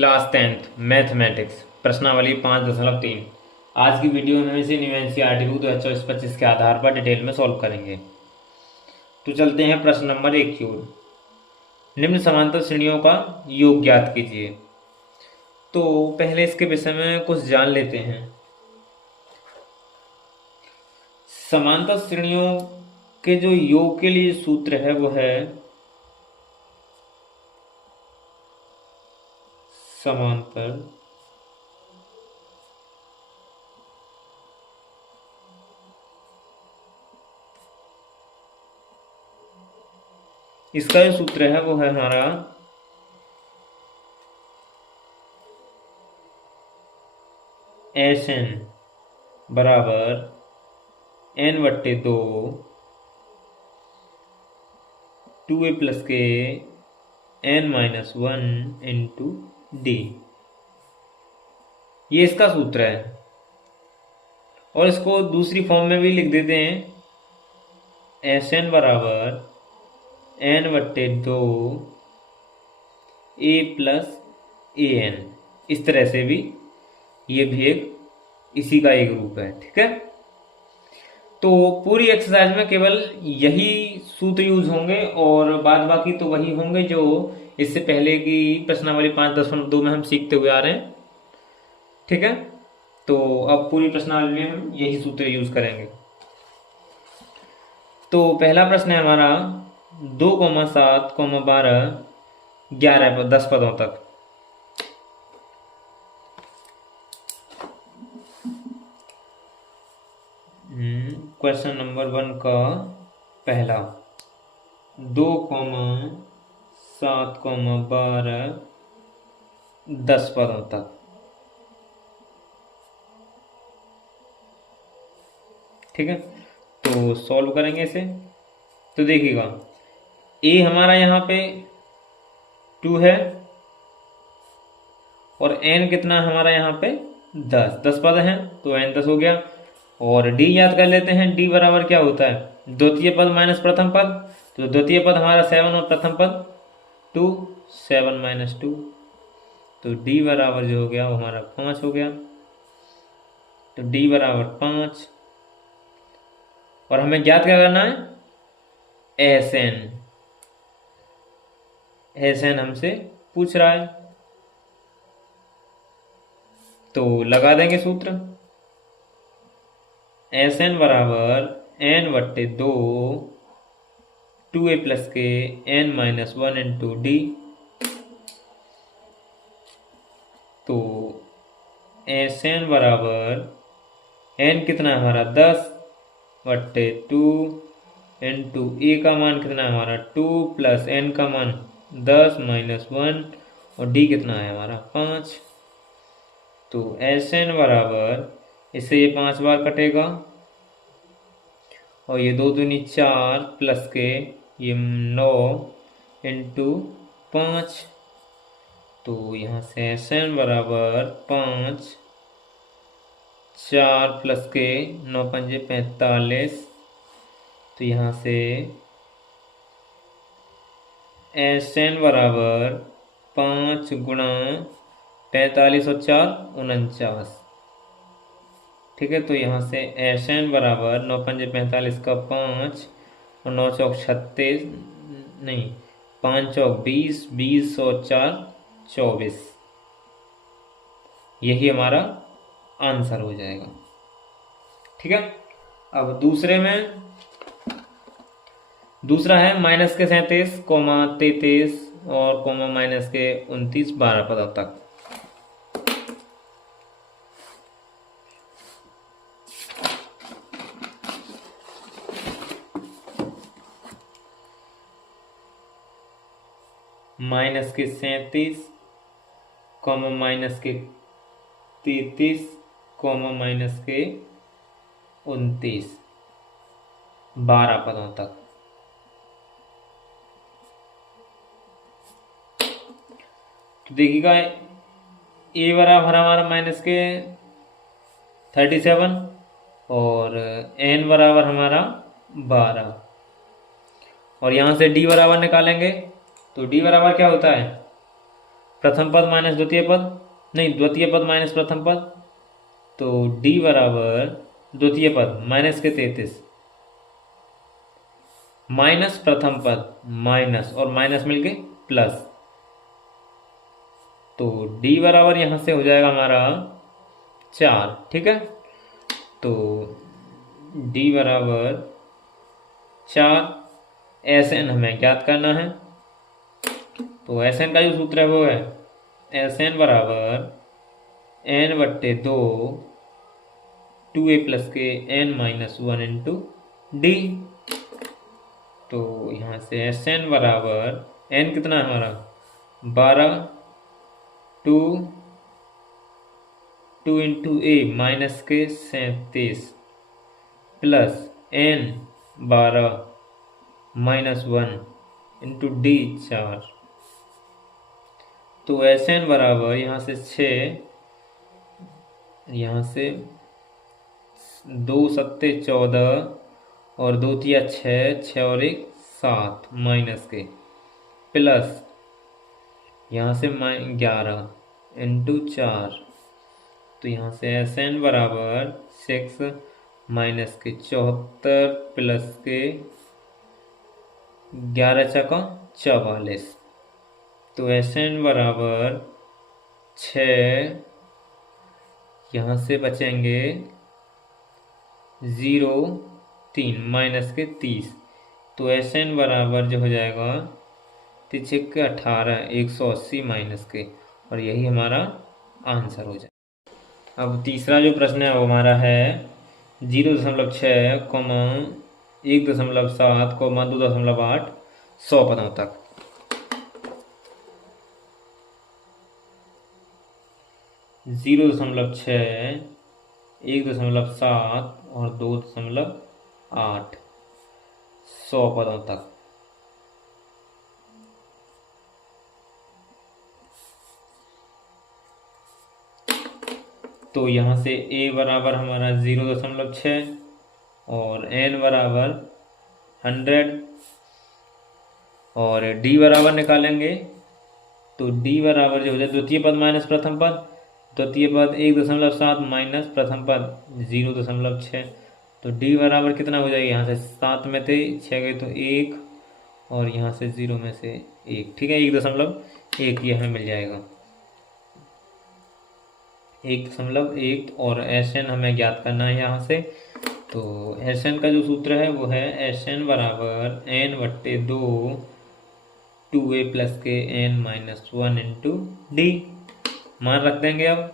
Class 10th mathematics प्रश्नावली 5.3। आज की वीडियो में हम इसे न्यू एनसीईआरटी बुक 2024-25 के आधार पर डिटेल में सॉल्व करेंगे। तो चलते हैं प्रश्न नंबर 1 की ओर। निम्न समांतर श्रेणियों का योग ज्ञात कीजिए। तो पहले इसके विषय में कुछ जान लेते हैं। समांतर श्रेणियों के जो योग के लिए सूत्र है वो है समांतर इसका जो सूत्र है वो है हमारा SN बराबर N/2 2a प्लस के n-1 इंटू डी। ये इसका सूत्र है और इसको दूसरी फॉर्म में भी लिख देते हैं। SN बराबर N/2 a प्लस an। इस तरह से भी ये भी इसी का एक रूप है। ठीक है, तो पूरी एक्सरसाइज में केवल यही सूत्र यूज होंगे और बाद बाकी तो वही होंगे जो इससे पहले की प्रश्नावली 5.2 में हम सीखते हुए आ रहे हैं। ठीक है, तो अब पूरी प्रश्नावली में हम यही सूत्र यूज करेंगे। तो पहला प्रश्न है हमारा 2,7, 12, 11 10 पदों तक। क्वेश्चन नंबर 1 का पहला 2,7, 12 10 पदों तक। ठीक है, तो सॉल्व करेंगे इसे। तो देखिएगा ए हमारा यहाँ पे 2 है और n कितना हमारा यहाँ पे 10 पद हैं, तो n 10 हो गया। और d याद कर लेते हैं। d बराबर क्या होता है, द्वितीय पद माइनस प्रथम पद। तो द्वितीय पद हमारा 7 और प्रथम पद 2, 7 - 2। तो d बराबर जो हो गया वो हमारा 5 हो गया। तो d बराबर 5 और हमें ज्ञात क्या करना है, SN हमसे पूछ रहा है, तो लगा देंगे सूत्र। SN बराबर N/2 2a प्लस के n-1 इंटू डी। तो SN बराबर n कितना है हमारा 10/2 इंटू ए का मान कितना है हमारा 2 प्लस n का मान 10 - 1 और d कितना है हमारा 5। तो SN बराबर, इससे ये 5 बार कटेगा और ये 2 दूनी 4 प्लस के ये 9 इंटू 5। तो यहाँ से SN बराबर 5, 4 प्लस के 9 × 5 = 45। तो यहाँ से SN बराबर 5 गुणा 45 और 4 49। ठीक है, तो यहाँ से SN बराबर 9 × 5 = 45 का 5 और 9 चौक 36 नहीं 5 चौक 20, 20 और 4 24। यही हमारा आंसर हो जाएगा। ठीक है, अब दूसरे में दूसरा है -37, -33 और -29 12 पदों तक। -37, -33, -29 12 पदों तक। तो देखिएगा ए बराबर हमारा -37 और n बराबर हमारा 12 और यहाँ से d बराबर निकालेंगे। तो d बराबर क्या होता है, प्रथम पद माइनस द्वितीय पद, नहीं द्वितीय पद माइनस प्रथम पद, तो d बराबर द्वितीय पद माइनस के 33 माइनस प्रथम पद माइनस और माइनस मिलके प्लस, तो d बराबर यहां से हो जाएगा हमारा 4। ठीक है, तो d बराबर 4। Sn हमें ज्ञात करना है, तो Sn का जो सूत्र है वो है Sn बराबर n/2 2a प्लस के n माइनस 1 इंटू डी। तो यहाँ से Sn बराबर n कितना है हमारा 12 2 इंटू a माइनस के 37 plus n 12 minus 1 into D 4। तो Sn बराबर यहाँ से 6, यहाँ से 2 सत्ते 14 और 2 तिया 6, 6 और 1 7 माइनस के प्लस यहाँ से 11 इंटू 4। तो यहाँ से Sn बराबर 6 माइनस के 74 प्लस के 11 चौका 44। तो Sn बराबर 6, यहाँ से बचेंगे 0 3 माइनस के 30। तो Sn बराबर जो हो जाएगा 3 के 18 180 माइनस के, और यही हमारा आंसर हो जाए। अब तीसरा जो प्रश्न है वो हमारा है 0.6, 1.7, 2.8 100 पदों तक। 0.6, 1.7 और 2.8 100 पदों तक। तो यहाँ से a बराबर हमारा 0.6 और n बराबर 100 और d बराबर निकालेंगे, तो d बराबर जो हो जाए द्वितीय पद माइनस प्रथम पद, द्वितीय पद 1.7 माइनस प्रथम पद 0.6, तो d बराबर कितना हो जाएगा, यहाँ से 7 में थे 6 गए तो 1 और यहाँ से 0 में से 1। ठीक है, 1.1 ये हमें मिल जाएगा 1.1। और Sn हमें ज्ञात करना है यहाँ से, तो Sn का जो सूत्र है वो है Sn बराबर n/2 2a प्लस के n माइनस 1 इंटू डी। मान रख देंगे अब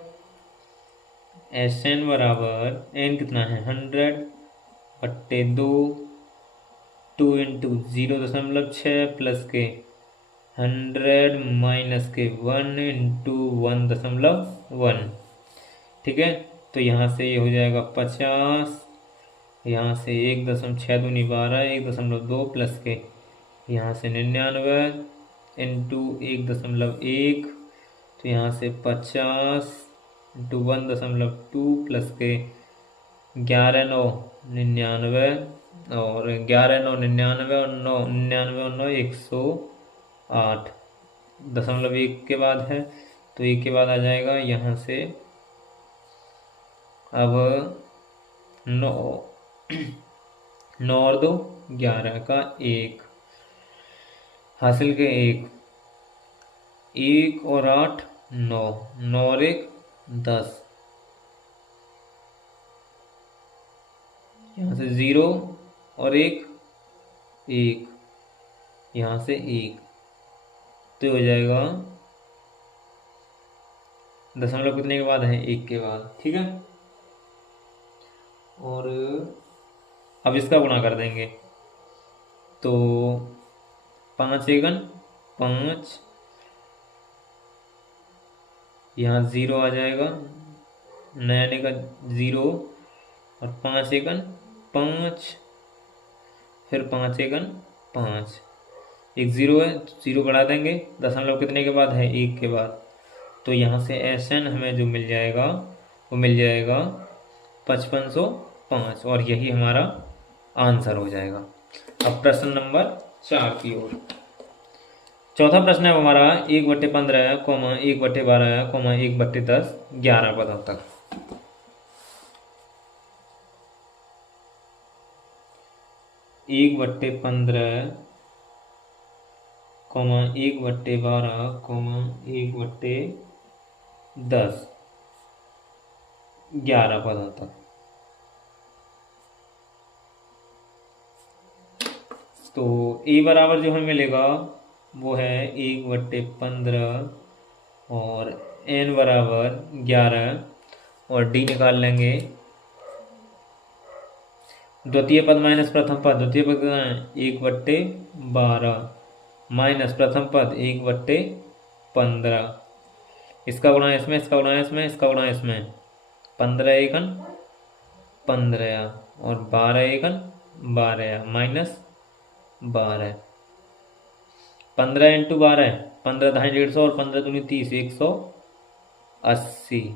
Sn बराबर n कितना है 100/2 2 इंटू 0.6 प्लस के 100 माइनस के 1 इंटू 1.1। ठीक है, तो यहाँ से ये हो जाएगा 50, यहाँ से 1.6 दूनी 12, 1.2 प्लस के यहाँ से 99 इंटू 1.1, तो यहाँ से 50 इंटू 1.2 प्लस के 11 9 99 और 11 9 99 और 9 99 और 9 108 .1 के बाद है, तो 1 के बाद आ जाएगा यहाँ से अब 9 9 और 2 11 का 1 हासिल के 1 और 8 9 9 और 1 10, यहाँ से 0 और 1 1, यहाँ से 1, तो हो जाएगा दशमलव कितने के बाद है 1 के बाद। ठीक है, और अब इसका गुणा कर देंगे, तो 5 एकन 5, यहाँ 0 आ जाएगा, नया का 0 और 5 एकन 5, फिर 5 एकन 5, एक 0 है 0 बढ़ा देंगे, दशमलव कितने के बाद है 1 के बाद, तो यहाँ से Sn हमें जो मिल जाएगा वो मिल जाएगा 5505 और यही हमारा आंसर हो जाएगा। अब प्रश्न नंबर 4 की ओर। चौथा प्रश्न है हमारा 1/15 कोमा 1/12 कोमा 1/10 11 पदों तक। 1/15 कोमा 1/12 कोमा 1/10 11 पदों तक। तो ए बराबर जो हमें मिलेगा वो है 1/15 और एन बराबर 11 और डी निकाल लेंगे। द्वितीय पद माइनस प्रथम पद, द्वितीय पद कितना है 1/12 माइनस प्रथम पद 1/15, इसका गुणा इसमें, इसका गुणा इसमें, इसका गुणा इसमें, 15 एकन 15 और 12 एकन 12 माइनस 12, 15 इंटू 12 15 ढाई 150 और 15 दूनी 30 180।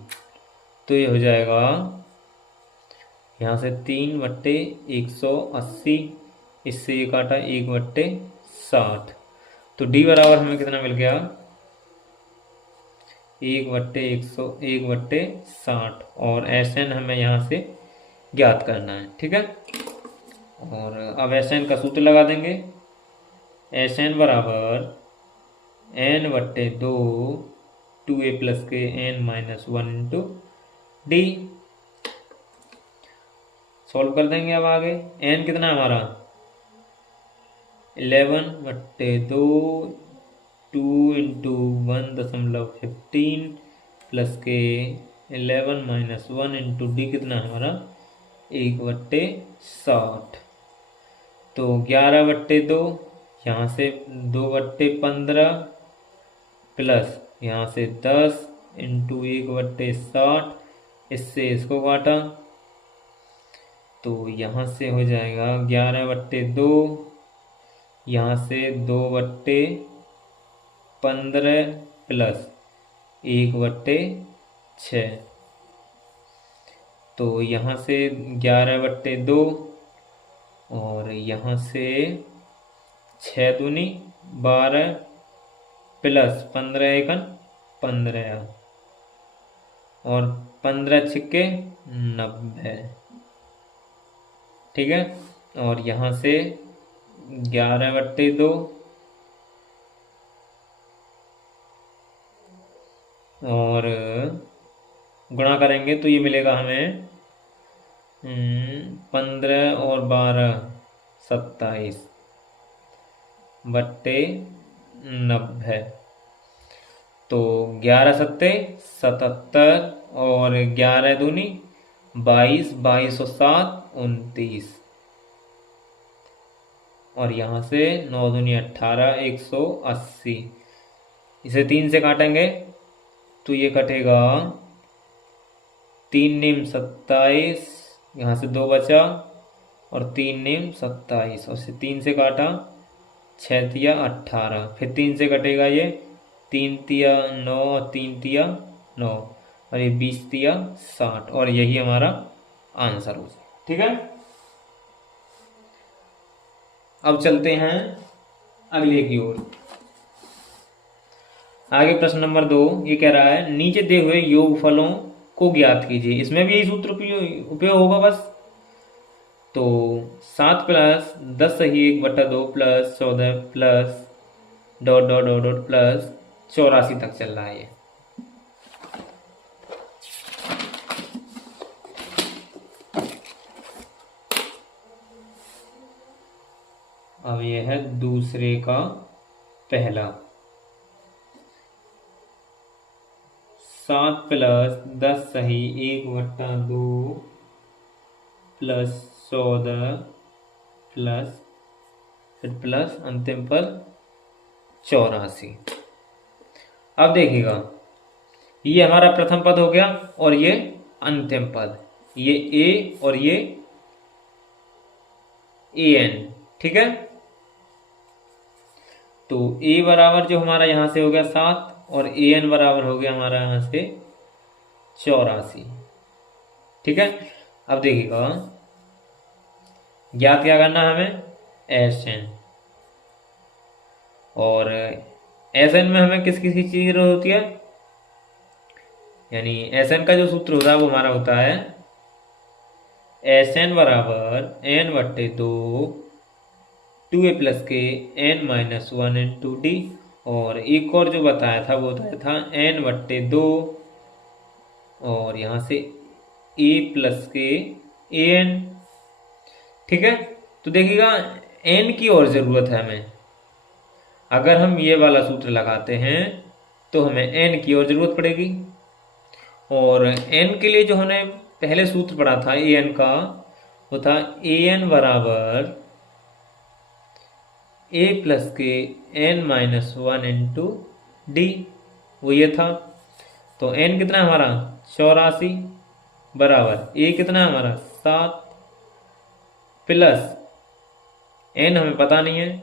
तो ये हो जाएगा यहाँ से 3/180, इससे ये काटा 1/60। तो डी बराबर हमें कितना मिल गया 1/160 और एस एन हमें यहाँ से ज्ञात करना है। ठीक है, और अब एस एन का सूत्र लगा देंगे। एस एन बराबर n/2 2a प्लस के n-1 इंटू डी। सॉल्व कर देंगे अब आगे। n कितना है हमारा 11/2 2 इंटू 1.15 प्लस के 11 माइनस 1 इंटू डी कितना है हमारा 1/60। तो 11/2 यहाँ से 2/15 प्लस यहाँ से 10 इंटू 1/60, इससे इसको काटा तो यहाँ से हो जाएगा 11/2, यहाँ से 2/15 प्लस 1/6, तो यहाँ से 11/2 और यहाँ से 6 दूनी 12 प्लस 15 एकन 15 और 15 छिक्के 90। ठीक है, और यहाँ से 11/2 और गुणा करेंगे तो ये मिलेगा हमें 15 और 12 27/90। तो 11×7 = 77 और 11 दूनी 22, 22 और 7 29 और यहाँ से 9 दूनी 18 180। इसे 3 से काटेंगे तो ये कटेगा 3 निम 27, यहाँ से 2 बचा और 3 निम 27 और इसे 3 से काटा 6 तिया 18, फिर 3 से कटेगा ये 3 तिया 9 और 3 तिया 9 और ये 20 तिया 60 और यही हमारा आंसर हो जाए। ठीक है, अब चलते हैं अगले की ओर। आगे प्रश्न नंबर 2 ये कह रहा है नीचे दिए हुए योगफलों को ज्ञात कीजिए। इसमें भी यही सूत्र उपयोग होगा बस। तो 7 प्लस 10 सही 1/2 प्लस 14 प्लस ... प्लस 84 तक चल रहा है ये। अब ये है दूसरे का पहला। 7 प्लस 10 सही 1/2 प्लस 14 प्लस फिर प्लस अंतिम पर 84। अब देखिएगा ये हमारा प्रथम पद हो गया और ये अंतिम पद, ये ए और ये an। ठीक है, तो a बराबर जो हमारा यहां से हो गया 7 और an बराबर हो गया हमारा यहां से 84। ठीक है, अब देखिएगा ज्ञात क्या करना है हमें एस एन, और एस एन में हमें किस किस चीज की जरूरत होती है, यानी एस एन का जो सूत्र होता है वो हमारा होता है एस एन बराबर एन बट्टे दो टू ए प्लस के n minus one into d. और एक और जो बताया था वो बताया था एन बट्टे दो और यहाँ से ए प्लस के ए एन। ठीक है, तो देखिएगा एन की और जरूरत है हमें। अगर हम ये वाला सूत्र लगाते हैं तो हमें एन की और जरूरत पड़ेगी। और एन के लिए जो हमने पहले सूत्र पढ़ा था ए एन का, वो था ए एन बराबर ए प्लस के n minus one into d, वो ये था। तो एन कितना है हमारा 84 बराबर ए कितना है हमारा 7 प्लस एन हमें पता नहीं है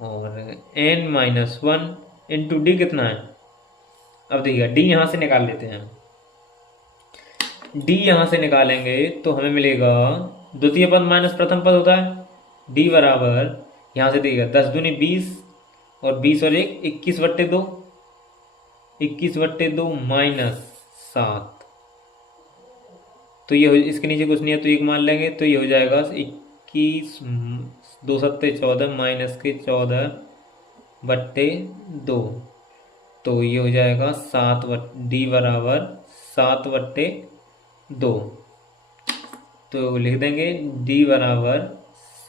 और n minus one into d कितना है। अब देखिएगा डी यहां से निकाल लेते हैं। डी यहां से निकालेंगे तो हमें मिलेगा द्वितीय पद माइनस प्रथम पद होता है। डी बराबर यहां से देखिएगा 10 दूनी 20 और 20 और 1 21/2, 21/2 माइनस 7। तो ये इसके नीचे कुछ नहीं है तो एक मान लेंगे तो ये हो जाएगा 21 2 7 14 माइनस के 14/2। तो ये हो जाएगा 7 डी बराबर 7/2। तो लिख देंगे डी बराबर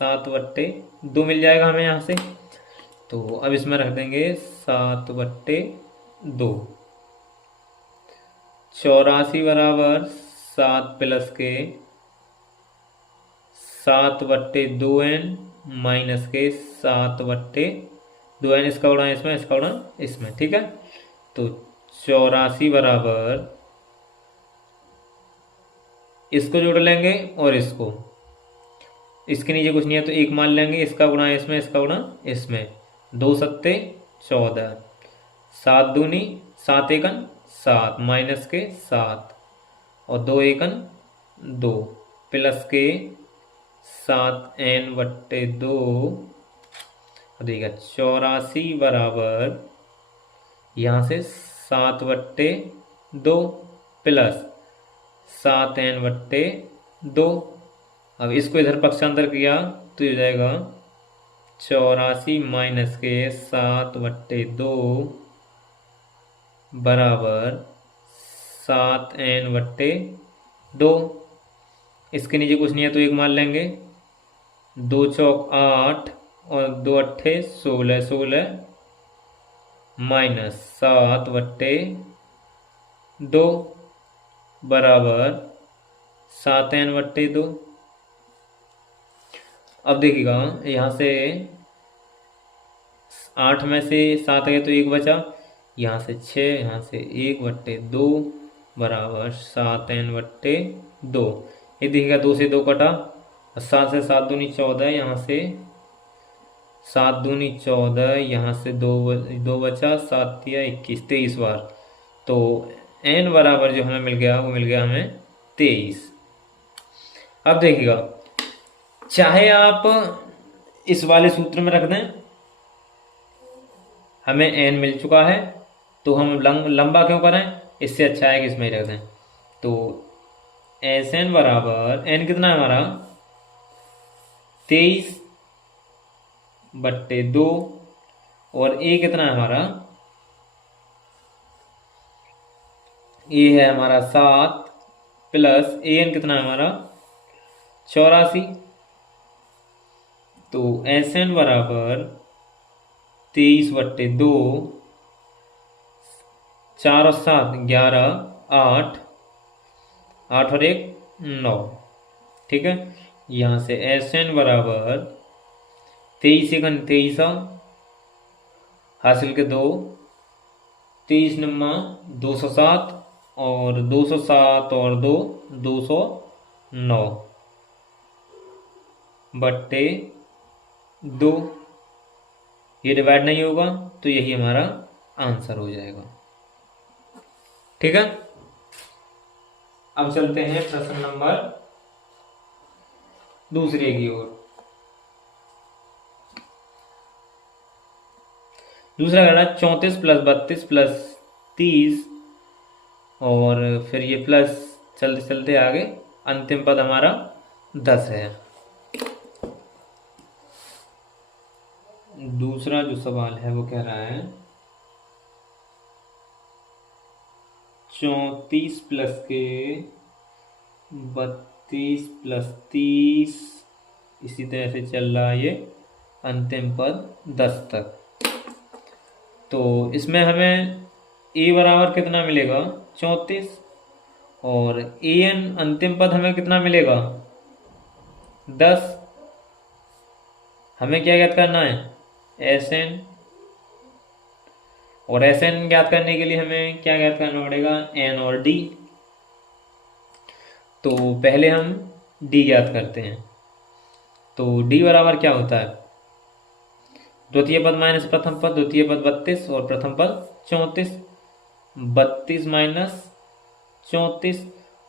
7/2 मिल जाएगा हमें यहाँ से। तो अब इसमें रख देंगे 7/2। 84 बराबर 7 प्लस के 7/2n माइनस के 7/2n, इसका उड़ा इसमें, इसका उड़ा इसमें। ठीक है, तो 84 बराबर इसको जोड़ लेंगे और इसके नीचे कुछ नहीं है तो एक मान लेंगे, इसका गुणा इसमें, इसका गुणा इसमें। 2 7 14, 7 दूनी 7 एकन 7 माइनस के 7 और 2 एकन 2 प्लस के 7n/2। देखिएगा 84 बराबर यहाँ से 7/2 प्लस 7n/2। अब इसको इधर पक्षांतर किया तो हो जाएगा 84 माइनस के 7/2 बराबर 7n/2। इसके नीचे कुछ नहीं है तो एक मान लेंगे। 2 चौक 8 और 2 अट्ठे 16, 16 माइनस 7/2 बराबर 7n/2। अब देखिएगा यहाँ से 8 में से 7 गए तो 1 बचा, यहाँ से 6, यहाँ से 1/2 बराबर 7n/2। ये देखिएगा 2 से 2 कटा, 7 से 7 दूनी 14, यहाँ से 7 दूनी 14, यहाँ से 2 बचा, 7 या 21, 23 बार। तो n बराबर जो हमें मिल गया वो मिल गया हमें 23। अब देखिएगा चाहे आप इस वाले सूत्र में रख दें, हमें n मिल चुका है तो हम लंबा क्यों करें, इससे अच्छा है कि इसमें ही रख दें। तो एस एन बराबर n कितना है हमारा 23/2 और a कितना है हमारा, a है हमारा 7 प्लस an कितना है हमारा 84। तो एस एन बराबर 23/2, 4 और 7 11, 8, 8 और 1 9। ठीक है, यहाँ से एस एन बराबर 23 एकन 23 हासिल के 2, 23 नम्मा 207 और 207 और 2 209/2। ये डिवाइड नहीं होगा तो यही हमारा आंसर हो जाएगा। ठीक है, अब चलते हैं प्रश्न नंबर दूसरे की ओर। दूसरा कह रहा है 34 प्लस 32 प्लस 30 और फिर ये प्लस चलते चलते आगे अंतिम पद हमारा 10 है। दूसरा जो सवाल है वो कह रहा है 34 प्लस के 32 प्लस 30 इसी तरह से चल रहा है ये अंतिम पद 10 तक। तो इसमें हमें ए बराबर कितना मिलेगा 34 और ए एन अंतिम पद हमें कितना मिलेगा 10। हमें क्या ज्ञात करना है एस एन, और एस एन ज्ञात करने के लिए हमें क्या ज्ञात करना पड़ेगा एन और डी। तो पहले हम डी ज्ञात करते हैं। तो डी बराबर क्या होता है द्वितीय पद माइनस प्रथम पद, द्वितीय पद 32 और प्रथम पद 34, 32 माइनस 34।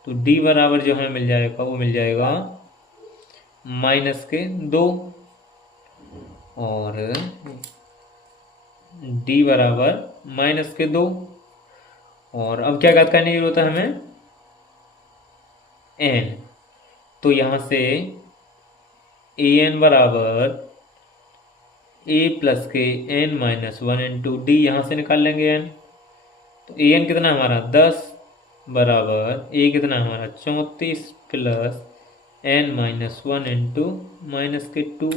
तो डी बराबर जो हमें मिल जाएगा वो मिल जाएगा -2 और डी बराबर -2। और अब क्या ज्ञात करने की जरूरत है हमें एन। तो यहां से ए एन बराबर ए प्लस के एन -1 इंटू डी, यहां से निकाल लेंगे एन। तो ए एन कितना हमारा 10 बराबर ए कितना हमारा 34 प्लस एन -1 इंटू -2।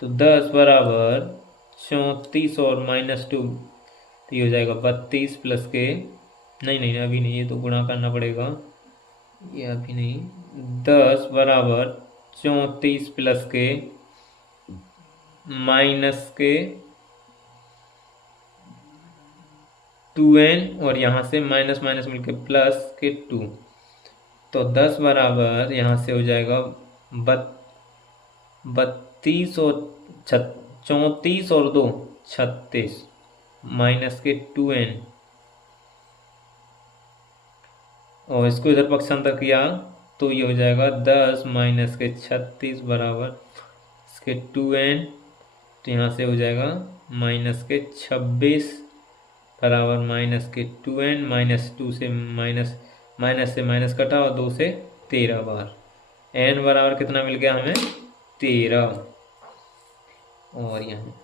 तो 10 बराबर 34 और -2, तो ये हो जाएगा 32 प्लस के नहीं अभी नहीं, ये तो गुणा करना पड़ेगा, ये अभी नहीं। 10 बराबर 34 प्लस के -2n और यहाँ से माइनस माइनस मिलके प्लस के 2। तो 10 बराबर यहाँ से हो जाएगा 32 और 34 और 2 36 माइनस के 2n, और इसको इधर पक्षांतर किया तो ये हो जाएगा 10 माइनस के 36 बराबर इसके 2n। तो यहाँ से हो जाएगा माइनस के 26 बराबर माइनस के 2n, -2 से माइनस से माइनस कटा और 2 से 13 बार। n बराबर कितना मिल गया हमें 13, और यहाँ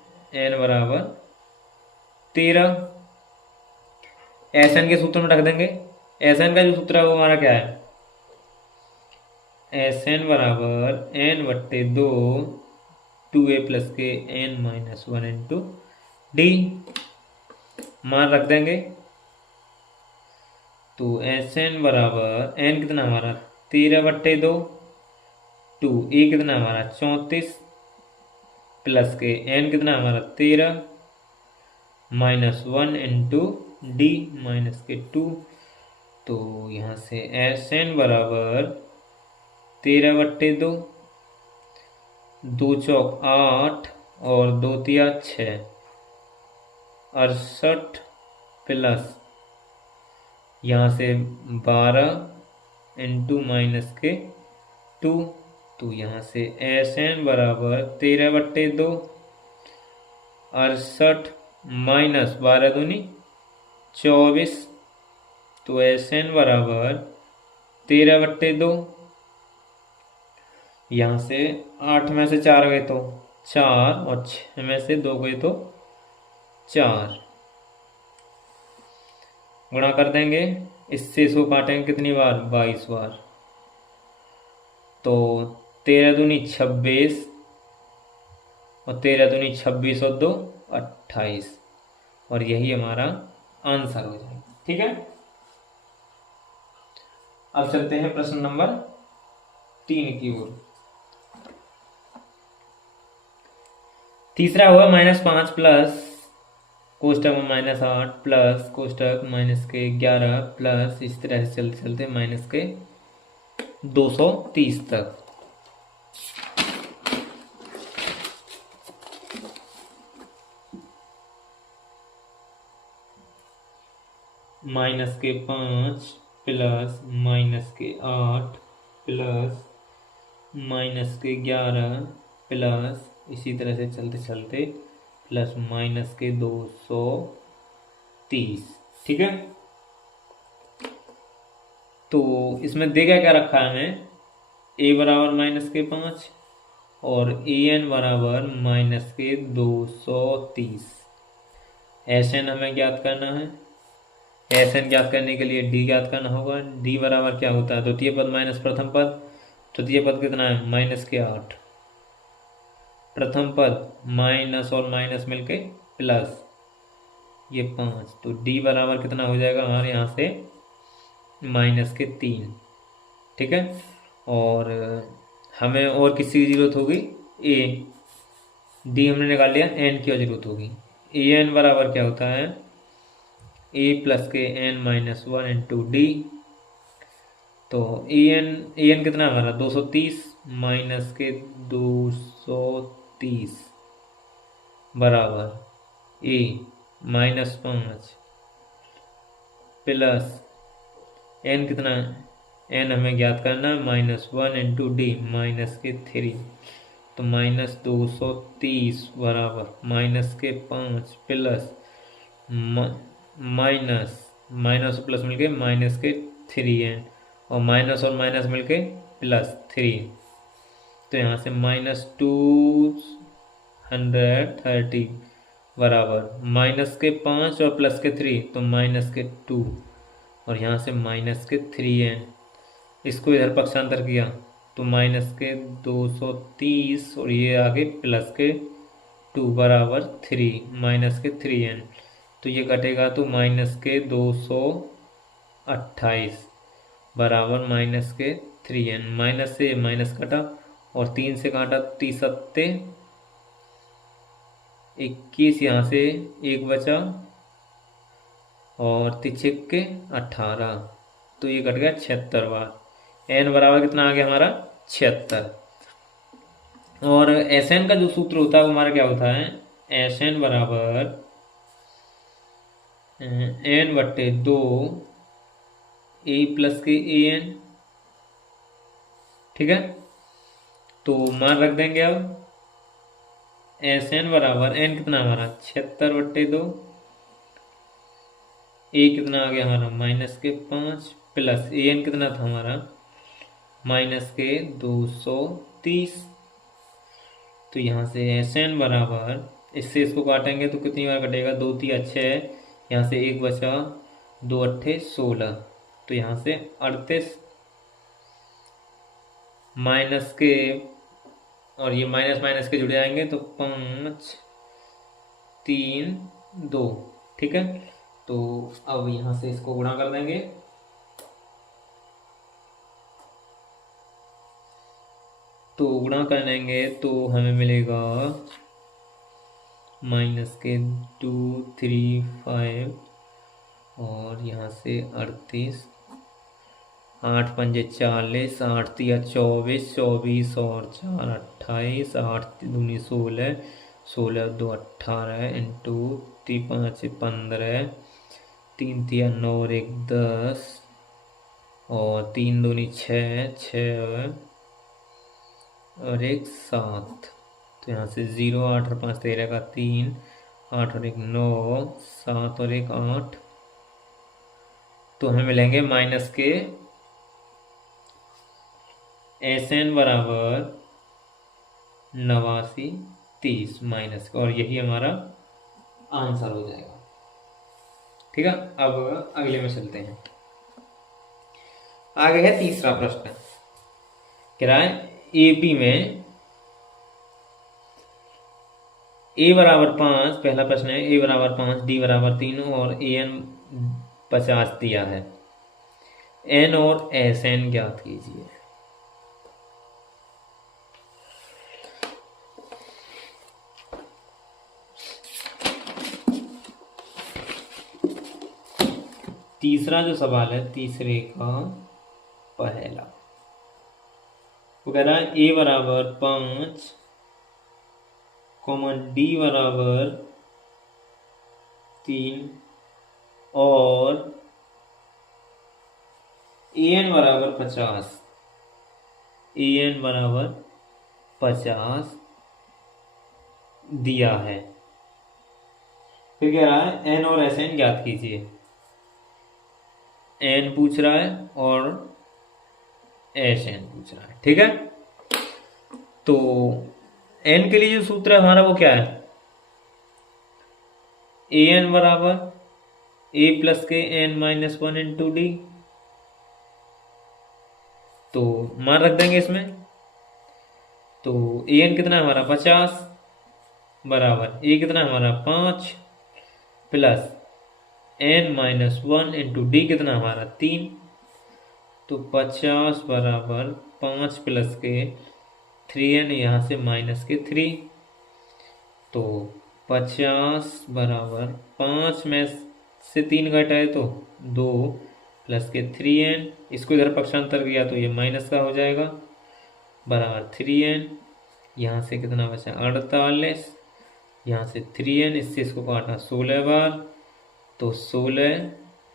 n बराबर 13। एस एन के सूत्र में रख देंगे। एस एन का जो सूत्र है वो हमारा क्या है एस एन बराबर n/2 2a प्लस के n-1 इंटू डी, मान रख देंगे। तो एस एन बराबर n कितना हमारा 13/2 टू ए कितना हमारा 34 प्लस के n कितना हमारा 13 -1 इंटू डी -2। तो यहाँ से एस एन बराबर 13/2, 2 चौक 8 और 2 तिया 6 68 प्लस यहाँ से 12 इंटू -2। तो यहाँ से एस एन बराबर 13/2 68 माइनस 12 दूनी 24। तो एस एन बराबर 13/2, यहाँ से 8 में से 4 गए तो 4 और 6 में से 2 गए तो 4, गुणा कर देंगे। इससे इसको काटेंगे कितनी बार 22 बार। तो 13 दूनी 26 और 13 दूनी 26 और 2 28, और यही हमारा आंसर हो जाएगा। ठीक है, अब चलते हैं प्रश्न नंबर 3 की ओर। तीसरा हुआ -5 प्लस कोष्टक में -8 प्लस कोष्टक -11 प्लस इस तरह से चलते चलते -230 तक। -5 प्लस -8 प्लस -11 प्लस इसी तरह से चलते चलते प्लस माइनस के 230। ठीक है, तो इसमें देखा क्या रखा है हमें, ए बराबर माइनस के 5 और ए एन बराबर माइनस के 230। एस एन हमें ज्ञात करना है। एस एन ज्ञात करने के लिए डी ज्ञात करना होगा। डी बराबर क्या होता है, द्वितीय पद माइनस प्रथम पद। तृतीय पद कितना है, माइनस के 8। प्रथम पद माइनस और माइनस मिलके प्लस ये 5, तो डी बराबर कितना हो जाएगा हमारे यहाँ से माइनस के 3। ठीक है, और हमें और किसकी जरूरत होगी, ए। डी हमने निकाल लिया, एन की जरूरत होगी। ए एन बराबर क्या होता है, ए प्लस के एन माइनस 1 इंटू डी। तो ए एन कितना हमारा 230 माइनस के 230 बराबर ए माइनस 5 प्लस एन कितना है, एन हमें ज्ञात करना है माइनस 1 इंटू डी माइनस के 3। तो माइनस 230 बराबर माइनस के 5 प्लस माइनस माइनस प्लस मिलके माइनस के 3n और माइनस मिलके प्लस 3। तो यहाँ से माइनस 230 बराबर माइनस के 5 और प्लस के 3, तो माइनस के 2 और यहाँ से माइनस के 3n। इसको इधर पक्षांतर किया तो माइनस के 230 और ये आगे प्लस के 2 बराबर 3 माइनस के 3n। तो ये कटेगा तो माइनस के 228 बराबर माइनस के 3n। माइनस से माइनस कटा और 3 से काटा 30 सत्ते 21, यहाँ से 1 बचा और 3 के 18, तो ये कट गया 76 बार। एन बराबर कितना आ गया हमारा 76। और एस एन का जो सूत्र होता है वो हमारा क्या होता है, एस एन बराबर एन बट्टे 2 ए प्लस के ए एन। ठीक है, तो मान रख देंगे अब एस एन बराबर एन कितना हमारा 76 बट्टे 2, ए कितना आ गया हमारा माइनस के 5 प्लस ए एन कितना था हमारा माइनस के 230। तो यहाँ से एस एन बराबर, इससे इसको काटेंगे तो कितनी बार कटेगा, 2 3 6, यहाँ से 1 बचा 2 8 16, तो यहाँ से 38 माइनस के, और ये माइनस माइनस के जुड़ जाएंगे तो 5 3 2। ठीक है, तो अब यहाँ से इसको गुणा कर देंगे तो गुणा कर लेंगे तो हमें मिलेगा माइनस के 2 3 5 और यहाँ से 38, 8 पंजे 40, 8 तिया 24, 24 और 4 28, 8 दूनी 16, 16 2 18 इंटू 3 5 15, 3 तिया 9 और 1 10 और 3 दूनी 6, 6 और 1 7। तो यहाँ से 0 8 और 5 13 का 3, 8 और 1 9, 7 और 1 8। तो हमें मिलेंगे माइनस के एस एन बराबर 89 30 माइनस का, और यही हमारा आंसर हो जाएगा। ठीक है, अब अगले में चलते हैं। आगे है तीसरा प्रश्न, कह रहा है एपी में ए बराबर 5, पहला प्रश्न है ए बराबर 5, डी बराबर 3 और ए एन 50 दिया है। एन और एस एन ज्ञात कीजिए। तीसरा जो सवाल है, तीसरे का पहला, वो कह रहा है ए बराबर 5 कॉमन डी बराबर 3 और ए एन बराबर 50, ए एन बराबर 50 दिया है। फिर कह रहा है एन और एस एन ज्ञात कीजिए। एन पूछ रहा है और एस एन पूछ रहा है, ठीक है। तो एन के लिए जो सूत्र है हमारा वो क्या है, ए एन बराबर ए प्लस के n minus one into d. तो मान रख देंगे इसमें। तो ए एन कितना है हमारा 50 बराबर ए कितना है हमारा 5 plus n minus one into d कितना हमारा 3। तो 50 बराबर 5 प्लस के 3n यहाँ से माइनस के 3। तो 50 बराबर 5 में से 3 घटाए तो 2 प्लस के 3n, इसको इधर पक्षांतर किया तो ये माइनस का हो जाएगा बराबर 3n। यहाँ से कितना बचा 48, यहाँ से 3n, इससे इसको काटा 16 बार तो 16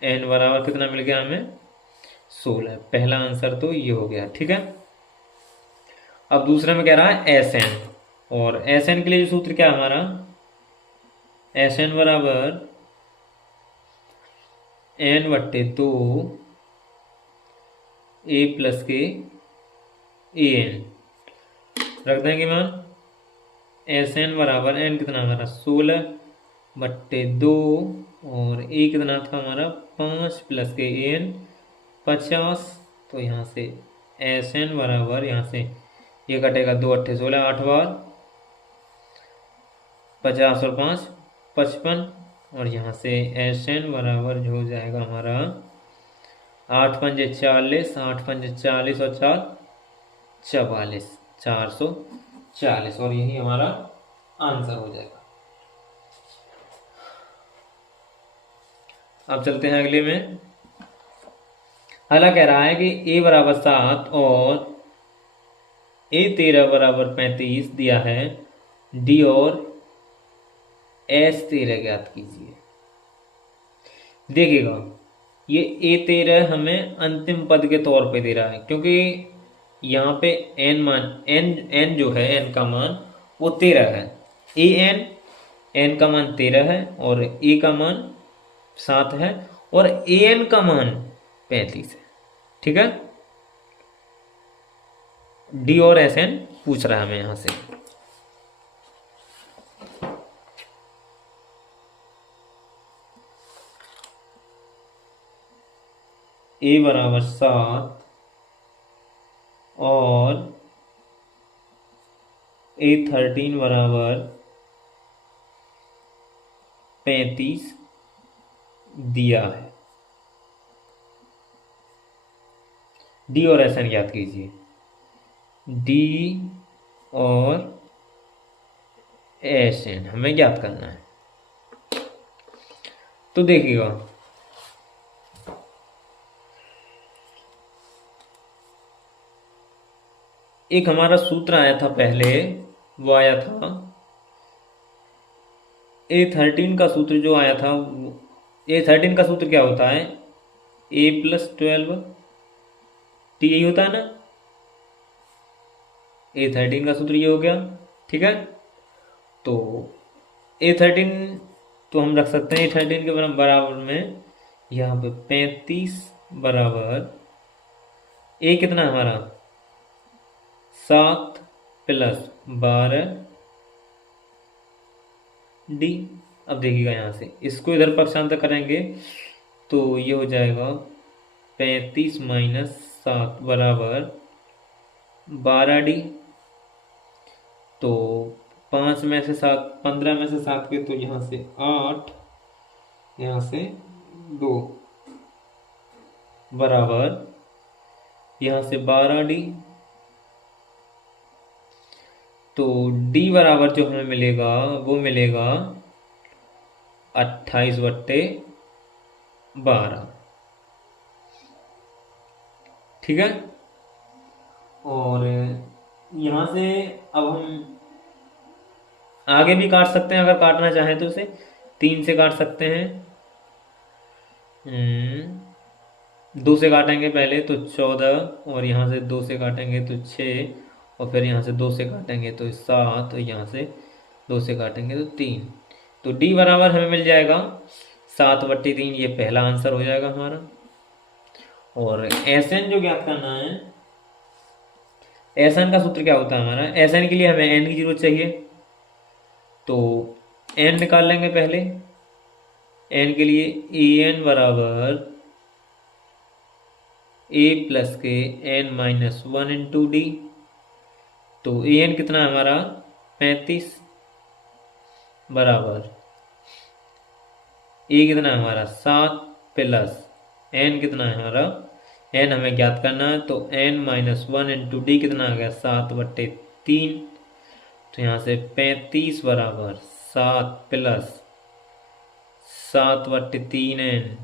n बराबर कितना मिल गया हमें 16। पहला आंसर तो ये हो गया, ठीक है। अब दूसरे में कह रहा है एस एन, और एस एन के लिए सूत्र क्या है हमारा, एस एन बराबर एन बट्टे 2 ए प्लस के ए एन रख देंगे मान। एस एन बराबर एन कितना हमारा 16 बट्टे 2 और ए कितना था हमारा 5 प्लस के एन 50। तो यहाँ से एस एन बराबर यहाँ से ये कटेगा 2 अट्ठे 16 8 बार 50 और 5 55 और यहाँ से एस एन बराबर जो हो जाएगा हमारा 8 पंजे 40 8 पंजे 40 और 4 44 440 और यही हमारा आंसर हो जाएगा। अब चलते हैं अगले में। अगला कह रहा है कि a बराबर 7 और a 13 बराबर 35 दिया है, d और s 13 ज्ञात कीजिए। देखिएगा ये a 13 हमें अंतिम पद के तौर पे दे रहा है, क्योंकि यहाँ पे n मान n जो है n का मान वो 13 है। n का मान 13 है और a का मान 7 है और an का मान 35 है, ठीक है। d और sn पूछ रहा है हमें यहां से। a बराबर 7 और a 13 बराबर 35 दिया है। डी और एस एन ज्ञात कीजिए। डी और एस एन हमें ज्ञात करना है। तो देखिएगा एक हमारा सूत्र आया था पहले, वो आया था A13 का सूत्र जो आया था। A13 का सूत्र क्या होता है, a प्लस 12 टी, यही होता है ना। A13 का सूत्र ये हो गया, ठीक है। तो A13 तो हम रख सकते हैं A13 के बराबर में यहाँ पे 35 बराबर a कितना है हमारा 7 प्लस 12 डी। अब देखिएगा यहाँ से इसको इधर पक्षांतर करेंगे तो ये हो जाएगा 35 माइनस 7 बराबर 12 डी। तो 5 में से 7 15 में से 7 के तो यहाँ से 8, यहाँ से 2 बराबर यहाँ से 12 डी। तो D बराबर जो हमें मिलेगा वो मिलेगा 28/12, ठीक है। और यहाँ से अब हम आगे भी काट सकते हैं, अगर काटना चाहें तो उसे 3 से काट सकते हैं। 2 से काटेंगे पहले तो 14 और यहाँ से 2 से काटेंगे तो 6 और फिर यहाँ से 2 से काटेंगे तो 7 और यहाँ से 2 से काटेंगे तो 3। तो डी बराबर हमें मिल जाएगा 7/3, ये पहला आंसर हो जाएगा हमारा। और एस एन जो ज्ञात करना है, एस एन का सूत्र क्या होता है हमारा, एस एन के लिए हमें एन की जरूरत चाहिए, तो एन निकाल लेंगे पहले। एन के लिए ए एन बराबर ए प्लस के एन माइनस 1 इंटू डी। तो ए एन कितना है हमारा 35 बराबर ए कितना है हमारा 7 प्लस एन कितना है हमारा, एन हमें ज्ञात करना है, तो एन माइनस 1 इंटू डी कितना आ गया 7/3। तो यहाँ से 35 बराबर 7 प्लस 7/3 एन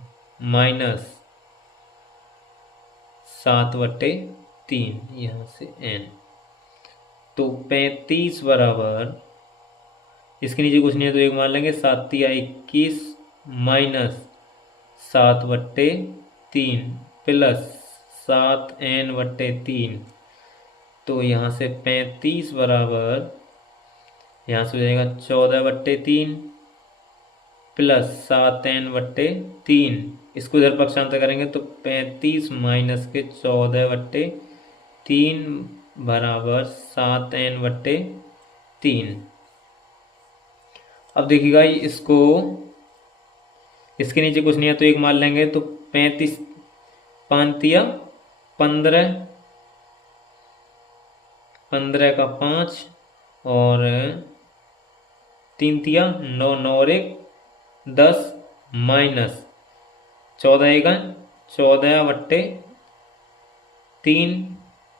माइनस 7/3, यहाँ से एन। तो 35 बराबर, इसके नीचे कुछ नहीं है तो एक मान लेंगे, 7 या 21 माइनस 7/3 प्लस 7n/3। तो यहाँ से 35 बराबर, यहाँ से हो जाएगा 14/3 प्लस 7n/3। इसको इधर पक्षांतर करेंगे तो 35 माइनस के 14/3 बराबर 7n/3। अब देखिएगा इसको, इसके नीचे कुछ नहीं है तो एक मान लेंगे, तो 35 5 या 15, 15 का 5 और 3 तिया 9, 9 और 1 10 माइनस 14 का 14/3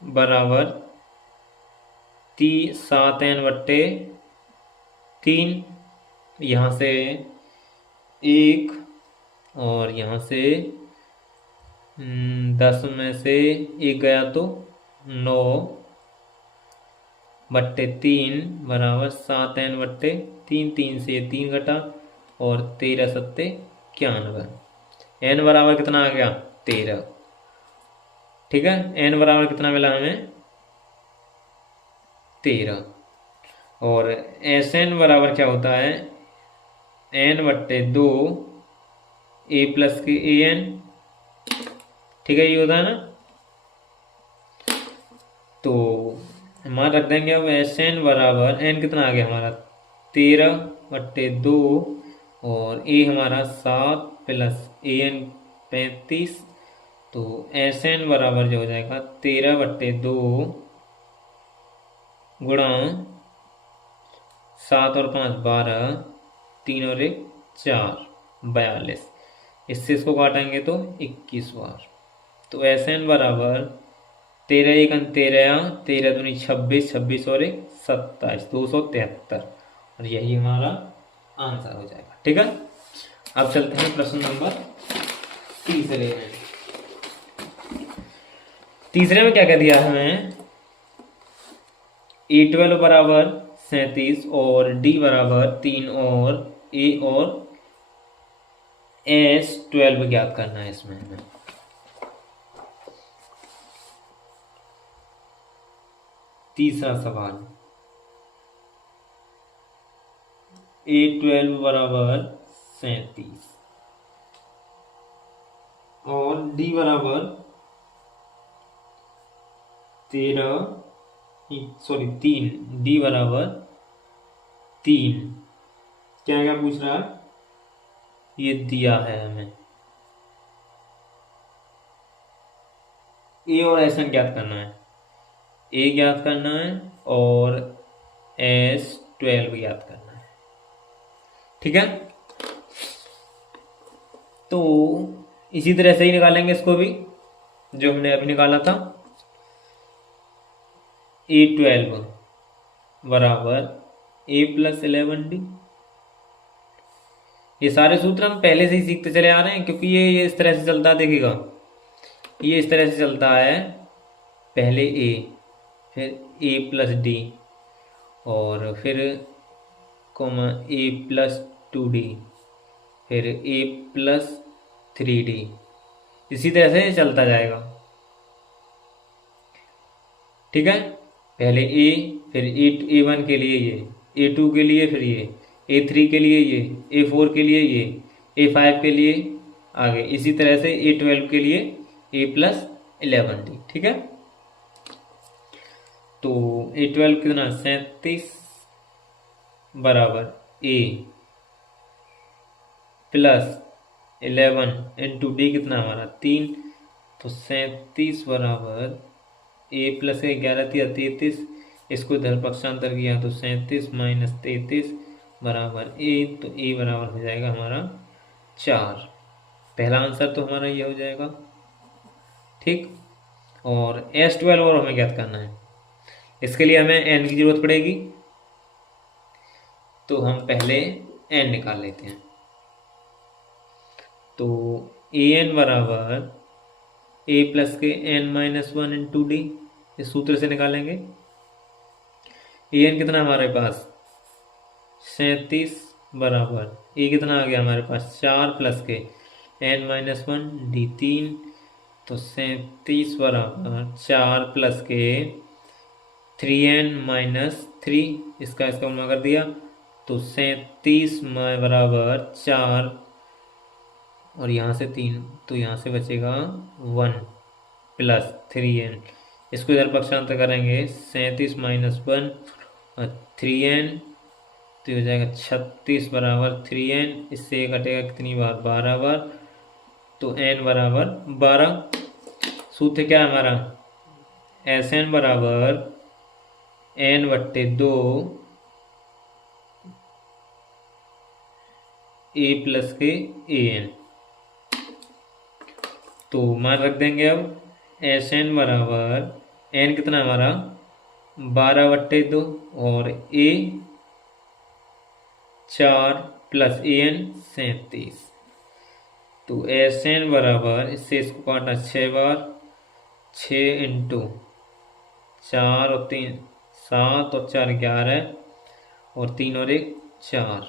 बराबर 7n/3। यहाँ से 1 और यहाँ से 10 में से 1 गया तो 9/3 बराबर 7n/3। 3 से 3 घटा और 13 सत्ते 91। n बराबर कितना आ गया 13। ठीक है, n बराबर कितना मिला हमें 13। और एस एन बराबर क्या होता है n/2 ए प्लस के ए एन। ठीक है, ये होता है ना। तो हमारा रख देंगे अब एस एन बराबर, एन कितना आ गया हमारा 13/2 और ए हमारा 7 प्लस ए एन 35। तो एस एन बराबर जो हो जाएगा 13/2 गुणा 7 और 5 12, 3 और 1 4, 42। इससे इसको काटेंगे तो 21 बार। तो एस एन बराबर 13 1 13, 13 दूनी 26, 26 और 1 27, 273। और यही हमारा आंसर हो जाएगा। ठीक है, अब चलते हैं प्रश्न नंबर तीसरे में। तीसरे में क्या कह दिया हमें, A12 बराबर 37 और D बराबर 3 और A और S12 ज्ञात करना है इसमें हमें। तीसरा सवाल, A12 बराबर 37 और D बराबर 3, D बराबर 3। क्या क्या पूछ रहा है, ये दिया है हमें ए और एस एन ज्ञात करना है। ए ज्ञात करना है और S12 ज्ञात करना है। ठीक है, तो इसी तरह से ही निकालेंगे इसको भी जो हमने अभी निकाला था। A12 बराबर A प्लस 11D। ये सारे सूत्र हम पहले से ही सीखते चले आ रहे हैं, क्योंकि ये इस तरह से चलता है। देखिएगा, ये इस तरह से चलता है, पहले A फिर A प्लस D और फिर कोमा A प्लस 2D फिर A प्लस 3D। इसी तरह से चलता जाएगा। ठीक है, पहले A फिर A1 के लिए ये, A2 के लिए फिर ये, A3 के लिए ये, A4 के लिए ये, A5 के लिए आगे, इसी तरह से A12 के लिए A+11D। ठीक है, तो A12 कितना 37 बराबर A+11 इंटू डी कितना हमारा 3, तो 37 बराबर A+11 दिया 33, इसको इधर पक्षांतर किया तो 37 - 33 बराबर A, तो A बराबर हो जाएगा हमारा 4। पहला आंसर तो हमारा ये हो जाएगा। ठीक, और S12 और हमें ज्ञात करना है। इसके लिए हमें n की जरूरत पड़ेगी, तो हम पहले n निकाल लेते हैं। तो an बराबर A+ के n-1 इंटू डी, इस सूत्र से निकालेंगे। an कितना हमारे पास 37 बराबर a कितना आ गया हमारे पास 4 + के n-1 डी 3, तो 37 बराबर 4 + के 3n-3, इसका गुणा कर दिया, तो 37 बराबर 4 और यहाँ से 3, तो यहाँ से बचेगा 1 + 3n, इसको इधर पक्षांतर करेंगे 37 - 1 और 3n, तो ये हो जाएगा 36 बराबर 3n, इससे ये कटेगा कितनी बार 12 बार, तो n बराबर 12। सूत्र क्या है हमारा Sn बराबर n/2 A+ के an, तो मान रख देंगे। अब Sn बराबर n कितना हमारा 12/2 और A 4 + an 37, तो Sn बराबर, इससे इसको काटा 6 बार, 6 इंटू 4 और 3 7 और 4 11 और 3 और 1 4,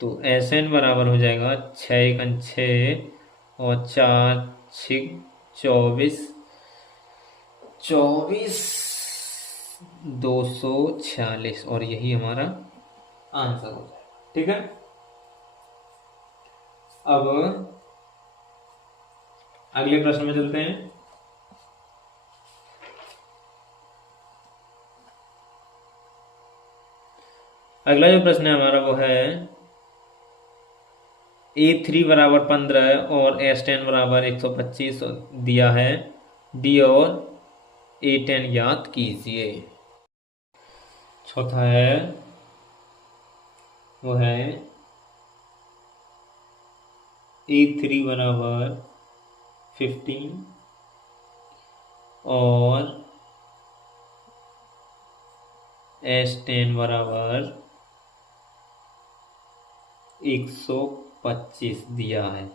तो Sn बराबर हो जाएगा 6 × 6 और 4 6 24 246, और यही हमारा आंसर हो जाएगा। ठीक है, अब अगले प्रश्न में चलते हैं। अगला जो प्रश्न है हमारा वो है A3 बराबर 15 और S10 बराबर 125 दिया है, D और A10 ज्ञात कीजिए। चौथा है वो है A3 बराबर 15 और S10 बराबर 125 दिया है।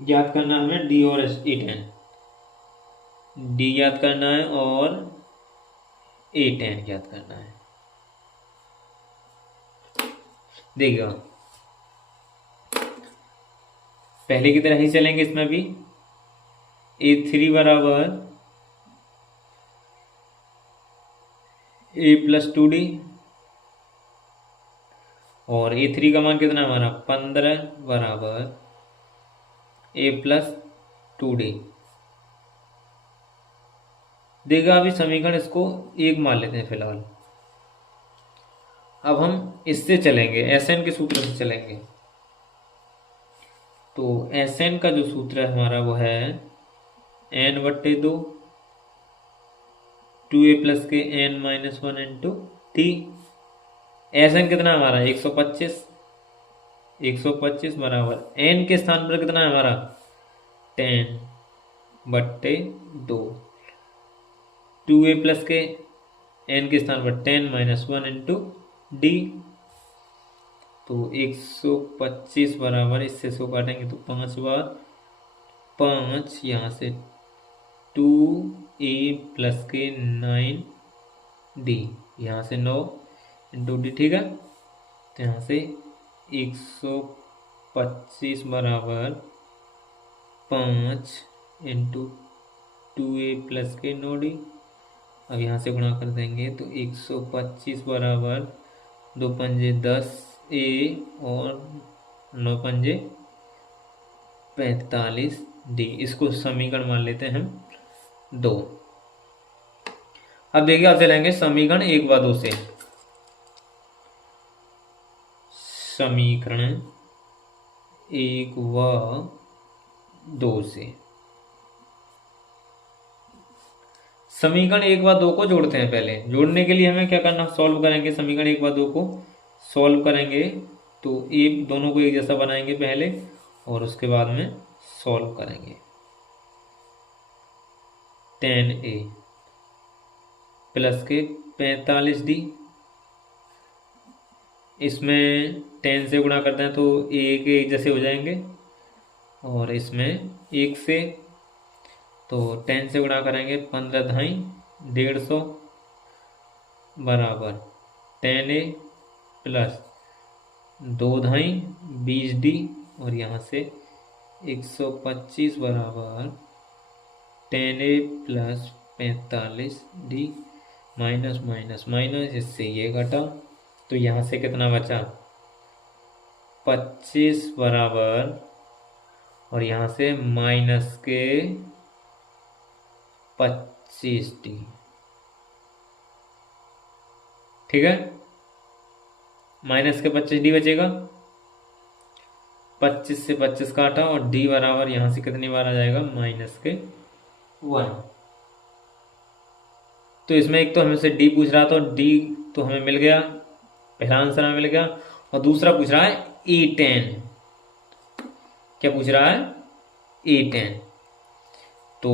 ज्ञात करना है हमें D और A10, D ज्ञात करना है और A10 ज्ञात करना है। देखिए पहले की तरह ही चलेंगे इसमें भी। A3 बराबर A+2D और A3 का मान कितना हमारा 15 बराबर A+2D। देखा अभी समीकरण इसको एक मान लेते हैं फिलहाल। अब हम इससे चलेंगे, Sn के सूत्र से चलेंगे। तो Sn का जो सूत्र है हमारा वो है n/2 2A+ के n-1 इंटू T। Sn कितना हमारा 125 बराबर n के स्थान पर कितना है हमारा 10/2, 2A+ के n के स्थान पर 10-1 इंटू D, तो 125 बराबर, इससे 100 काटेंगे तो 5 बार, 5 यहाँ से 2A+ के 9D, यहाँ से 9 इंटू D। ठीक है, तो यहाँ से 125 बराबर 5 इंटू 2A+ के 9D अब यहाँ से गुणा कर देंगे तो 125 बराबर 2 पंजे 10 ए और 9 पंजे 45 डी। इसको समीकरण मान लेते हैं हम 2। अब देखिए, अब चलेंगे समीकरण 1 व 2 से। समीकरण 1 व 2 से समीकरण 1 व 2 को जोड़ते हैं। पहले जोड़ने के लिए हमें क्या करना, सॉल्व करेंगे। समीकरण 1 व 2 को सॉल्व करेंगे तो ए दोनों को एक जैसा बनाएंगे पहले, और उसके बाद में सॉल्व करेंगे। 10a प्लस के 45d, इसमें 10 से गुणा करते हैं तो ए के एक जैसे हो जाएंगे, और इसमें 1 से तो 10 से गुणा करेंगे 15 ढाई 150 बराबर 10a प्लस 2 ढाई 20d, और यहाँ से 125 बराबर 10a plus 45d minus minus minus, इससे ये घटा तो यहाँ से कितना बचा 25 बराबर, और यहाँ से माइनस के 25d। ठीक है, माइनस के 25d बचेगा। 25 से 25 काटा और d बराबर यहाँ से कितनी बार आ जाएगा माइनस के 1। तो इसमें एक तो हमें से d पूछ रहा था, d तो हमें मिल गया, पहला आंसर हमें मिल गया। और दूसरा पूछ रहा है a10। क्या पूछ रहा है, a10। तो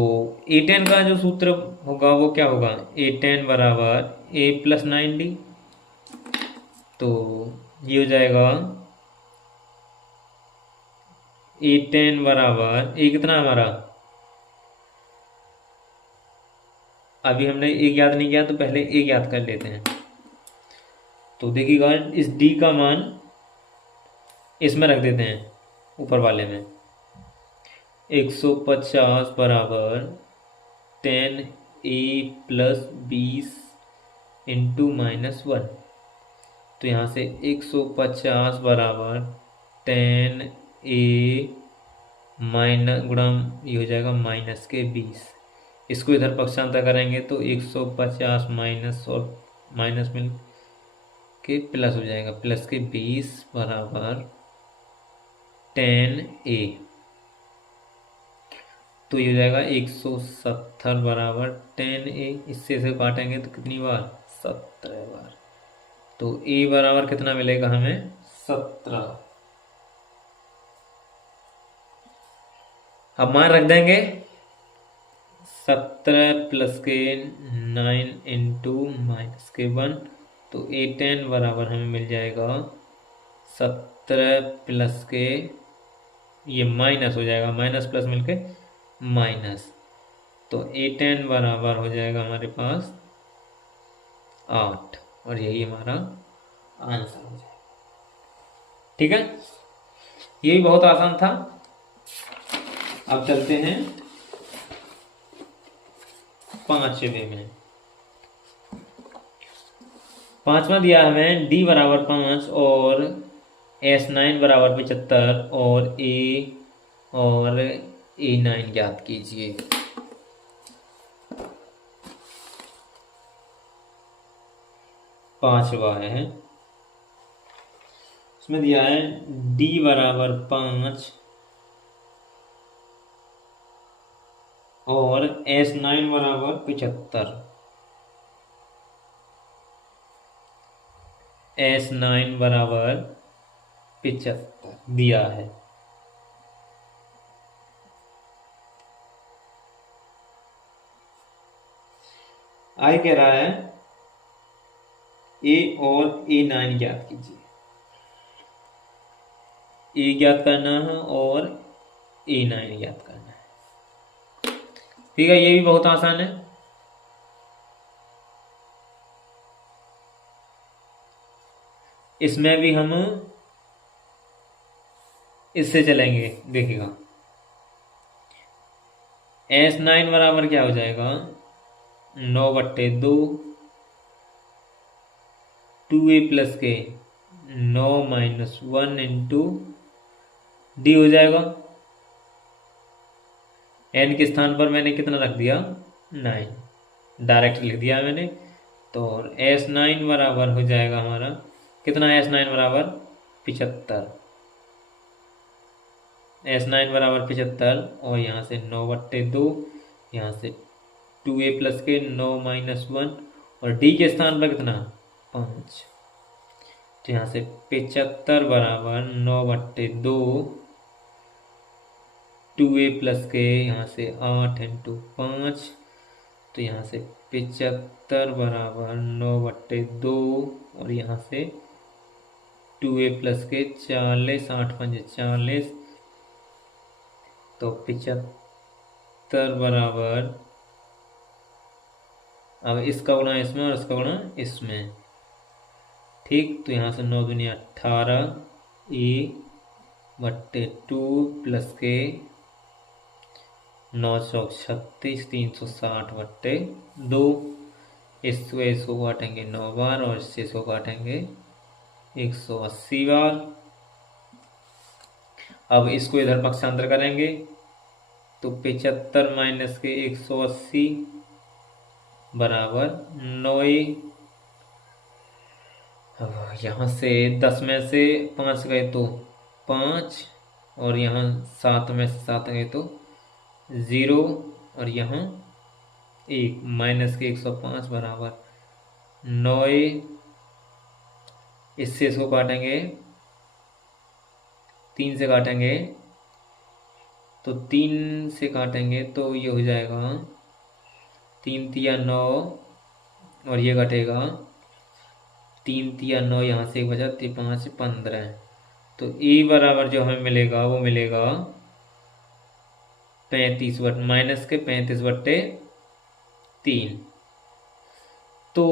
a10 का जो सूत्र होगा वो क्या होगा, a10 बराबर a प्लस 9d। तो ये हो जाएगा a10 बराबर a कितना हमारा, अभी हमने a याद नहीं किया तो पहले a याद कर लेते हैं। तो देखिएगा, इस d का मान इसमें रख देते हैं ऊपर वाले में। 150 बराबर 10a प्लस 20 इंटू माइनस 1। तो यहाँ से 150 बराबर 10a माइनस गुणा ये हो जाएगा माइनस के 20। इसको इधर पक्षांतर करेंगे तो 150 माइनस और माइनस मिल के प्लस हो जाएगा, प्लस के 20 बराबर 10a। तो ये हो जाएगा 170 बराबर 10a। इससे इसे काटेंगे तो कितनी बार, 17 बार। तो a बराबर कितना मिलेगा हमें, 17। अब मान रख देंगे 17 प्लस के 9 इंटू माइनस के 1। तो a10 बराबर हमें मिल जाएगा 17 प्लस के, ये माइनस हो जाएगा, माइनस प्लस मिलके माइनस। तो a10 बराबर हो जाएगा हमारे पास 8, और यही हमारा आंसर हो जाएगा। ठीक है, ये भी बहुत आसान था। अब चलते हैं पांचवे में। पांचवा दिया हमें d बराबर 5 और s9 बराबर 75 और a9 ज्ञात कीजिए। पांचवा है, इसमें दिया है d बराबर 5 और s9 बराबर 75। s9 बराबर 75 दिया है। आगे कह रहा है a और a9 ज्ञात कीजिए। a ज्ञात करना है और a9 ज्ञात करना है। ठीक है, ये भी बहुत आसान है। इसमें भी हम इससे चलेंगे, देखिएगा s9 बराबर क्या हो जाएगा, 9/2, 2a प्लस के 9 माइनस 1 इंटू डी हो जाएगा। एन के स्थान पर मैंने कितना रख दिया, 9, डायरेक्ट लिख दिया मैंने। तो S9 बराबर हो जाएगा हमारा कितना, S9 बराबर 75, S9 बराबर 75। और यहाँ से 9/2, यहाँ से 2a प्लस के 9 माइनस 1 और डी के स्थान पर कितना, 5। तो यहाँ से 75 बराबर 9/2, 2a प्लस के यहाँ से 8 इंटू 5। तो यहाँ से 75 बराबर 9/2 और यहाँ से 2a प्लस के 40, 8 5 40। तो 75 बराबर, अब इसका गुणा इसमें और इसका गुणा इसमें, ठीक। तो यहाँ से 9 दूनी 18 a/2 प्लस के 9 चौक 36, 360/2। इसको काटेंगे 9 बार और इसको काटेंगे 180 बार। अब इसको इधर पक्षांतर करेंगे तो 75 माइनस के 180 बराबर 9a। अब यहाँ से 10 में से 5 गए तो 5 और यहाँ 7 में से 7 गए तो 0 और यहाँ 1 माइनस के 105 बराबर 9a। इससे इसको काटेंगे, 3 से काटेंगे तो 3 से काटेंगे तो ये हो जाएगा 3 तिया 9 और ये कटेगा 3 तिया 9, यहाँ से 1 बचा 5 15। तो ए बराबर जो हमें मिलेगा वो मिलेगा 35 माइनस के 35/3। तो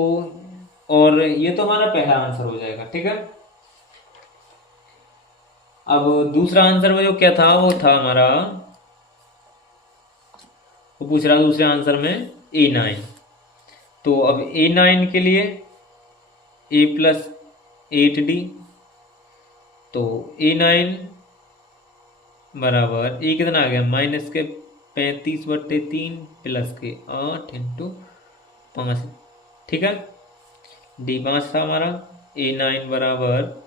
और ये तो हमारा पहला आंसर हो जाएगा, ठीक है। अब दूसरा आंसर वो जो क्या था, वो था हमारा, वो पूछ रहा दूसरे आंसर में A9। तो अब A9 के लिए a प्लस 8d। तो A9 बराबर ए कितना आ गया, माइनस के 35/3 प्लस के 8 इंटू 5, ठीक है। डी 5 था हमारा। A9 बराबर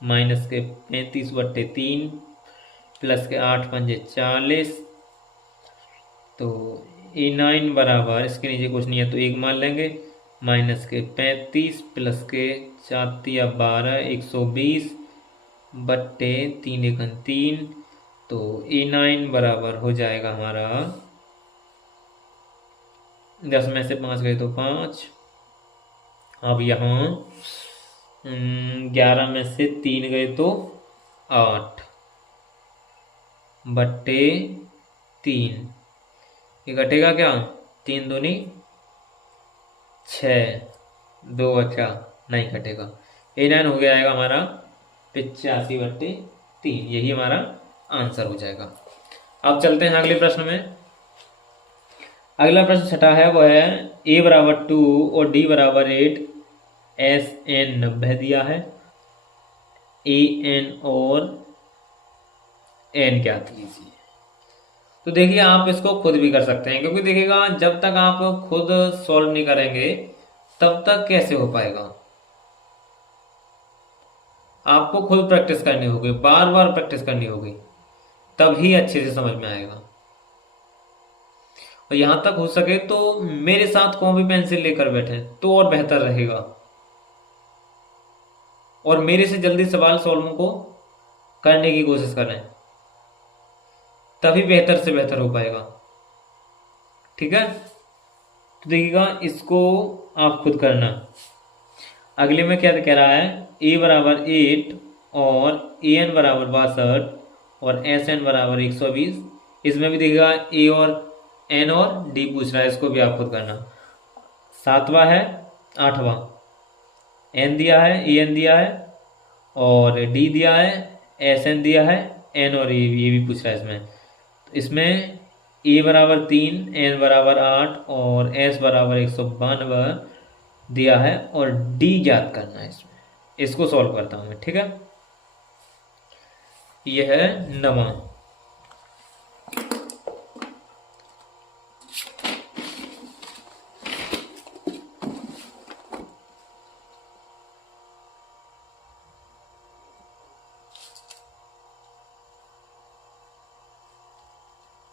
माइनस के 35/3 प्लस के 8 5 40। तो A9 बराबर, इसके नीचे कुछ नहीं है तो 1 मान लेंगे, माइनस के 35 प्लस के 4 या 12 120 बट्टे 3 एकन 3। तो A9 बराबर हो जाएगा हमारा 10 में से 5 गए तो 5। अब यहाँ 11 में से 3 गए तो 8 बट्टे 3। ये घटेगा क्या, 3 दूनी 6, 2 बचा, नहीं घटेगा। A9 हो जाएगा हमारा 85/3। यही हमारा आंसर हो जाएगा। अब चलते हैं अगले प्रश्न में। अगला प्रश्न छठा है, वो है a बराबर 2 और d बराबर 8, SN 90 दिया है, AN और N ज्ञात कीजिए। तो देखिए आप इसको खुद भी कर सकते हैं, क्योंकि देखिएगा जब तक आप खुद सॉल्व नहीं करेंगे तब तक कैसे हो पाएगा। आपको खुद प्रैक्टिस करनी होगी, बार बार प्रैक्टिस करनी होगी, तभी अच्छे से समझ में आएगा। और यहां तक हो सके तो मेरे साथ कॉपी पेंसिल लेकर बैठे तो और बेहतर रहेगा, और मेरे से जल्दी सवाल सॉल्व को करने की कोशिश करें, तभी बेहतर से बेहतर हो पाएगा, ठीक है। तो देखिएगा इसको आप खुद करना। अगले में क्या कह रहा है, a बराबर 8 और AN बराबर 62 और SN बराबर 120। इसमें भी देखिएगा a और n और d पूछ रहा है, इसको भी आप खुद करना। 7वां है, 8वां, n दिया है, AN दिया है और d दिया है, SN दिया है, n और ये भी पूछ रहा है इसमें। तो इसमें ए बराबर 3, एन बराबर 8 और एस बराबर 192 दिया है और डी ज्ञात करना है इसमें। इसको सॉल्व करता हूं मैं, ठीक है। यह है नवा।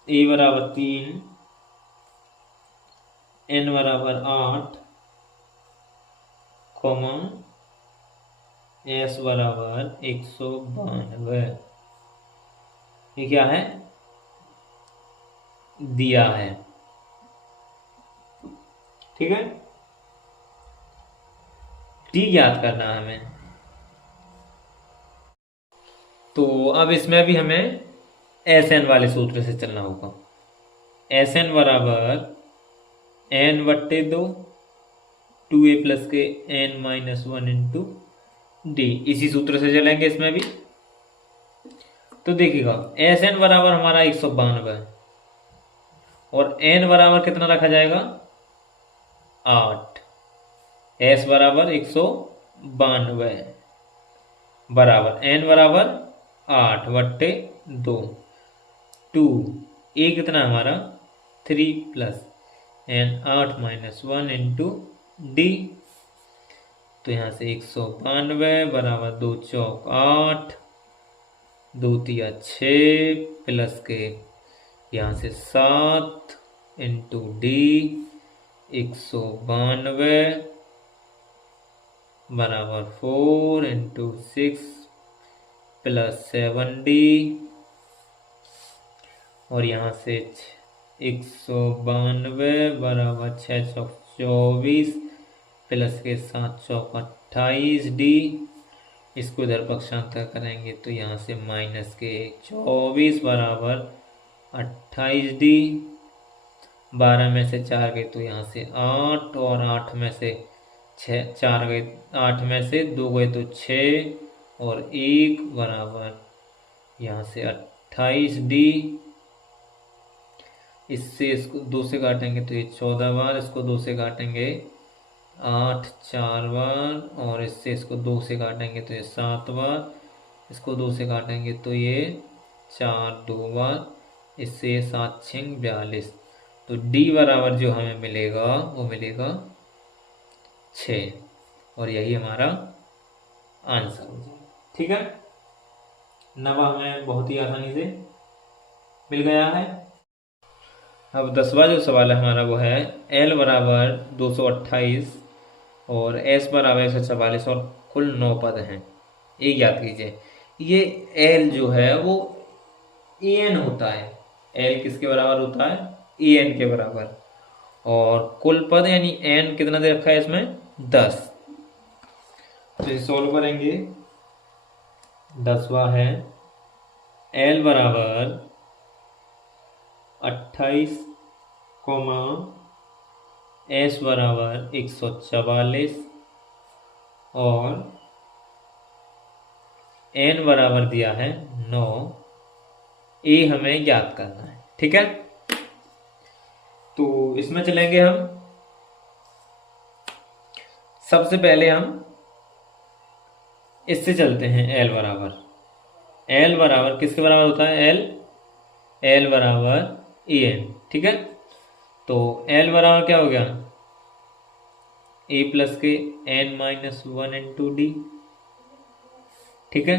ए बराबर 3, एन बराबर 8, कॉमा एस बराबर 192। ये क्या है, दिया है, ठीक है। डी ज्ञात करना है हमें। तो अब इसमें भी हमें एस एन वाले सूत्र से चलना होगा। एस एन बराबर एन बट्टे 2, 2a प्लस के एन माइनस 1 इंटू डी। इसी सूत्र से चलेंगे इसमें भी। तो देखिएगा एस एन बराबर हमारा 192 और एन बराबर कितना रखा जाएगा, 8। एस बराबर 192 बराबर एन बराबर 8 बट्टे 2, 2 ए कितना हमारा 3 plus n 8 minus 1 into d. तो यहाँ से 192 बराबर 2 चौक 8, 2 तिया 6 प्लस के यहाँ से 7 इंटू डी। 192 बराबर 4 इंटू 6 प्लस 7d और यहाँ से 192 बराबर 6 चौक 24 प्लस के 7 चौक 28d। इसको इधर पक्षांतर करेंगे तो यहाँ से माइनस के 24 बराबर 28d। 12 में से 4 गए तो यहाँ से 8 और 8 में से 4 गए, 8 में से 2 गए तो 6 और 1 बराबर यहाँ से 28d। इससे इसको 2 से काटेंगे तो ये 14 बार, इसको 2 से काटेंगे 8 4 बार और इससे इसको 2 से काटेंगे तो ये 7 बार, इसको 2 से काटेंगे तो ये 4 2 बार, इससे 7 6 42। तो d बराबर जो हमें मिलेगा वो मिलेगा 6 और यही हमारा आंसर हो जाएगा, ठीक है। नवा हमें बहुत ही आसानी से मिल गया है। अब 10वां जो सवाल है हमारा वो है L बराबर 228 और S बराबर 144 और कुल 9 पद हैं। एक याद कीजिए, ये L जो है वो En होता है। L किसके बराबर होता है, En के बराबर। और कुल पद यानी n कितना दे रखा है इसमें, 10। तो इसे सोल्व करेंगे। 10वां है L बराबर 28 कोमा S बराबर 144 और n बराबर दिया है 9। ए हमें ज्ञात करना है, ठीक है। तो इसमें चलेंगे हम। सबसे पहले हम इससे चलते हैं। L बराबर किसके बराबर होता है, L बराबर En, ठीक है। तो L बराबर क्या हो गया, a प्लस के n माइनस 1 इंटू डी, ठीक है।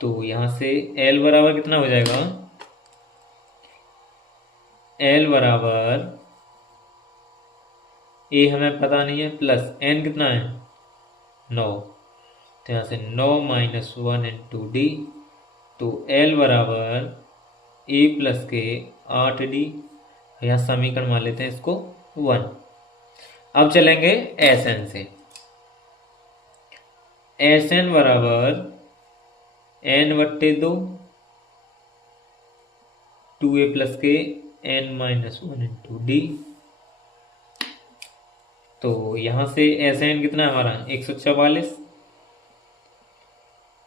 तो यहां से L बराबर कितना हो जाएगा, L बराबर a हमें पता नहीं है प्लस n कितना है 9। तो यहाँ से 9 माइनस 1 इंटू डी। तो L बराबर a प्लस के 8d। यहाँ समीकरण मान लेते हैं इसको 1। अब चलेंगे Sn से। Sn बराबर n बट्टे 2 2a प्लस के n माइनस 1 इंटू डी। तो यहां से Sn कितना है हमारा 144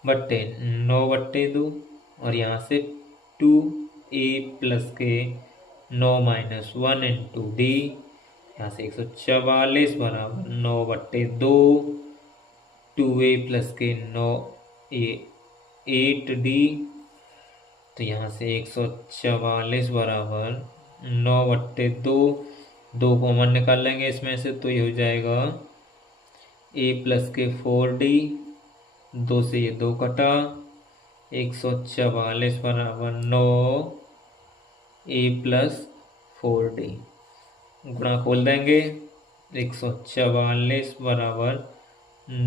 बट्टे 9 बट्टे 2 और यहाँ से 2a प्लस के 9 - 1 इंटू डी, यहाँ से 144 बराबर 9/2, 2a प्लस के 9a 8d, तो यहाँ से 144 बराबर 9/2, 2 कॉमन निकाल लेंगे इसमें से, तो ये हो जाएगा a प्लस के 4d, 2 से ये 2 कटा, 144 बराबर 9 a प्लस 4d, गुणा खोल देंगे, 144 बराबर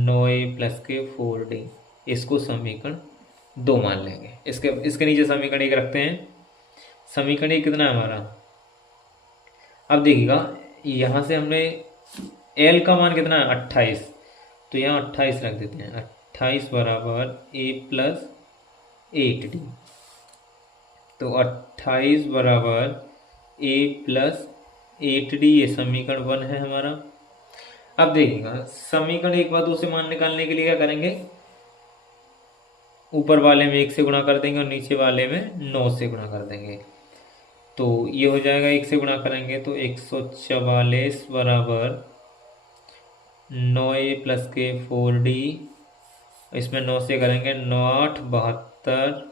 9a प्लस के 4d, इसको समीकरण 2 मान लेंगे। इसके नीचे समीकरण 1 रखते हैं। समीकरण 1 कितना है हमारा, अब देखिएगा यहाँ से हमने L का मान कितना है 28, तो यहाँ 28 रख देते हैं, 28 बराबर a प्लस 8d, तो 28 बराबर a प्लस 8d, ये समीकरण 1 है हमारा। अब देखिएगा समीकरण 1 व 2 से मान निकालने के लिए क्या करेंगे, ऊपर वाले में 1 से गुणा कर देंगे और नीचे वाले में 9 से गुणा कर देंगे, तो ये हो जाएगा 1 से गुणा करेंगे तो 144 बराबर 9a प्लस के 4d, इसमें 9 से करेंगे 9 8 72,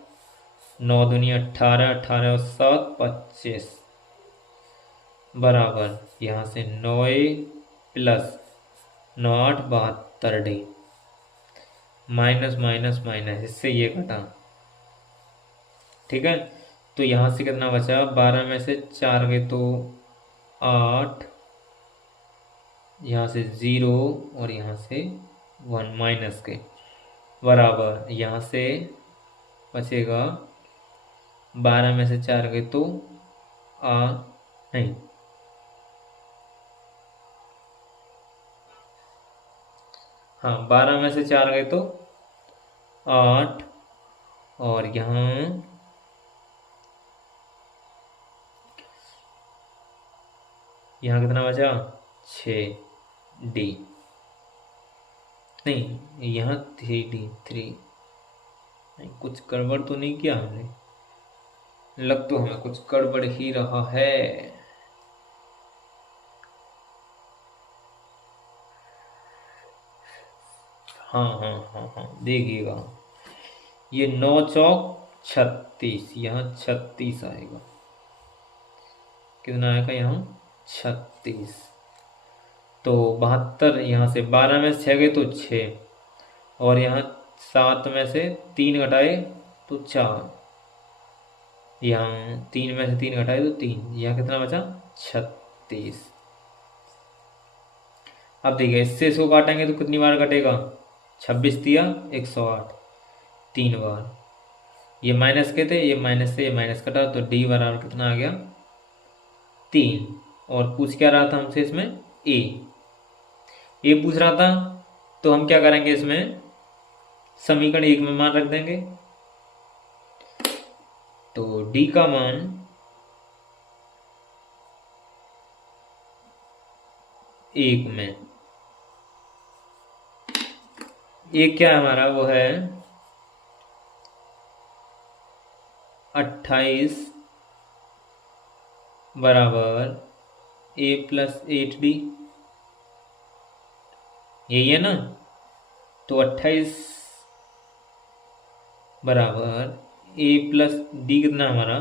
9 दूनी 18, 18 और 7 25 बराबर यहाँ से 9a plus 9 8 72d, minus minus minus, इससे ये घटा, ठीक है। तो यहाँ से कितना बचा, 12 में से 4 गए तो 8, यहाँ से 0 और यहाँ से 1 माइनस के, बराबर यहाँ से बचेगा 12 में से 4 गए तो नहीं, हाँ 12 में से 4 गए तो 8, और यहाँ कितना बचा 6d, नहीं यहाँ 3d, 3, नहीं कुछ गड़बड़ तो नहीं किया हमने, लग तो हमें कुछ गड़बड़ ही रहा है। हाँ हाँ हाँ हाँ, देखिएगा ये 9 चौक 36, यहाँ 36 आएगा, कितना आएगा यहाँ 36, तो 72, यहाँ से 12 में से 6 गए तो 6, और यहाँ 7 में से 3 घटाए तो 4, यहाँ 3 में से 3 घटाए तो 3, यहाँ कितना बचा 36। अब देखिए इससे इसको काटेंगे तो कितनी बार कटेगा, 26 दिया 108, 3 बार, ये माइनस के थे, ये माइनस से ये माइनस कटा, तो d बराबर कितना आ गया 3, और पूछ क्या रहा था हमसे इसमें a पूछ रहा था, तो हम क्या करेंगे इसमें समीकरण 1 में मान रख देंगे, तो d का मान 1 में, एक क्या हमारा वो है 28 बराबर a प्लस 8d, यही है ना, तो 28 बराबर a प्लस d कितना हमारा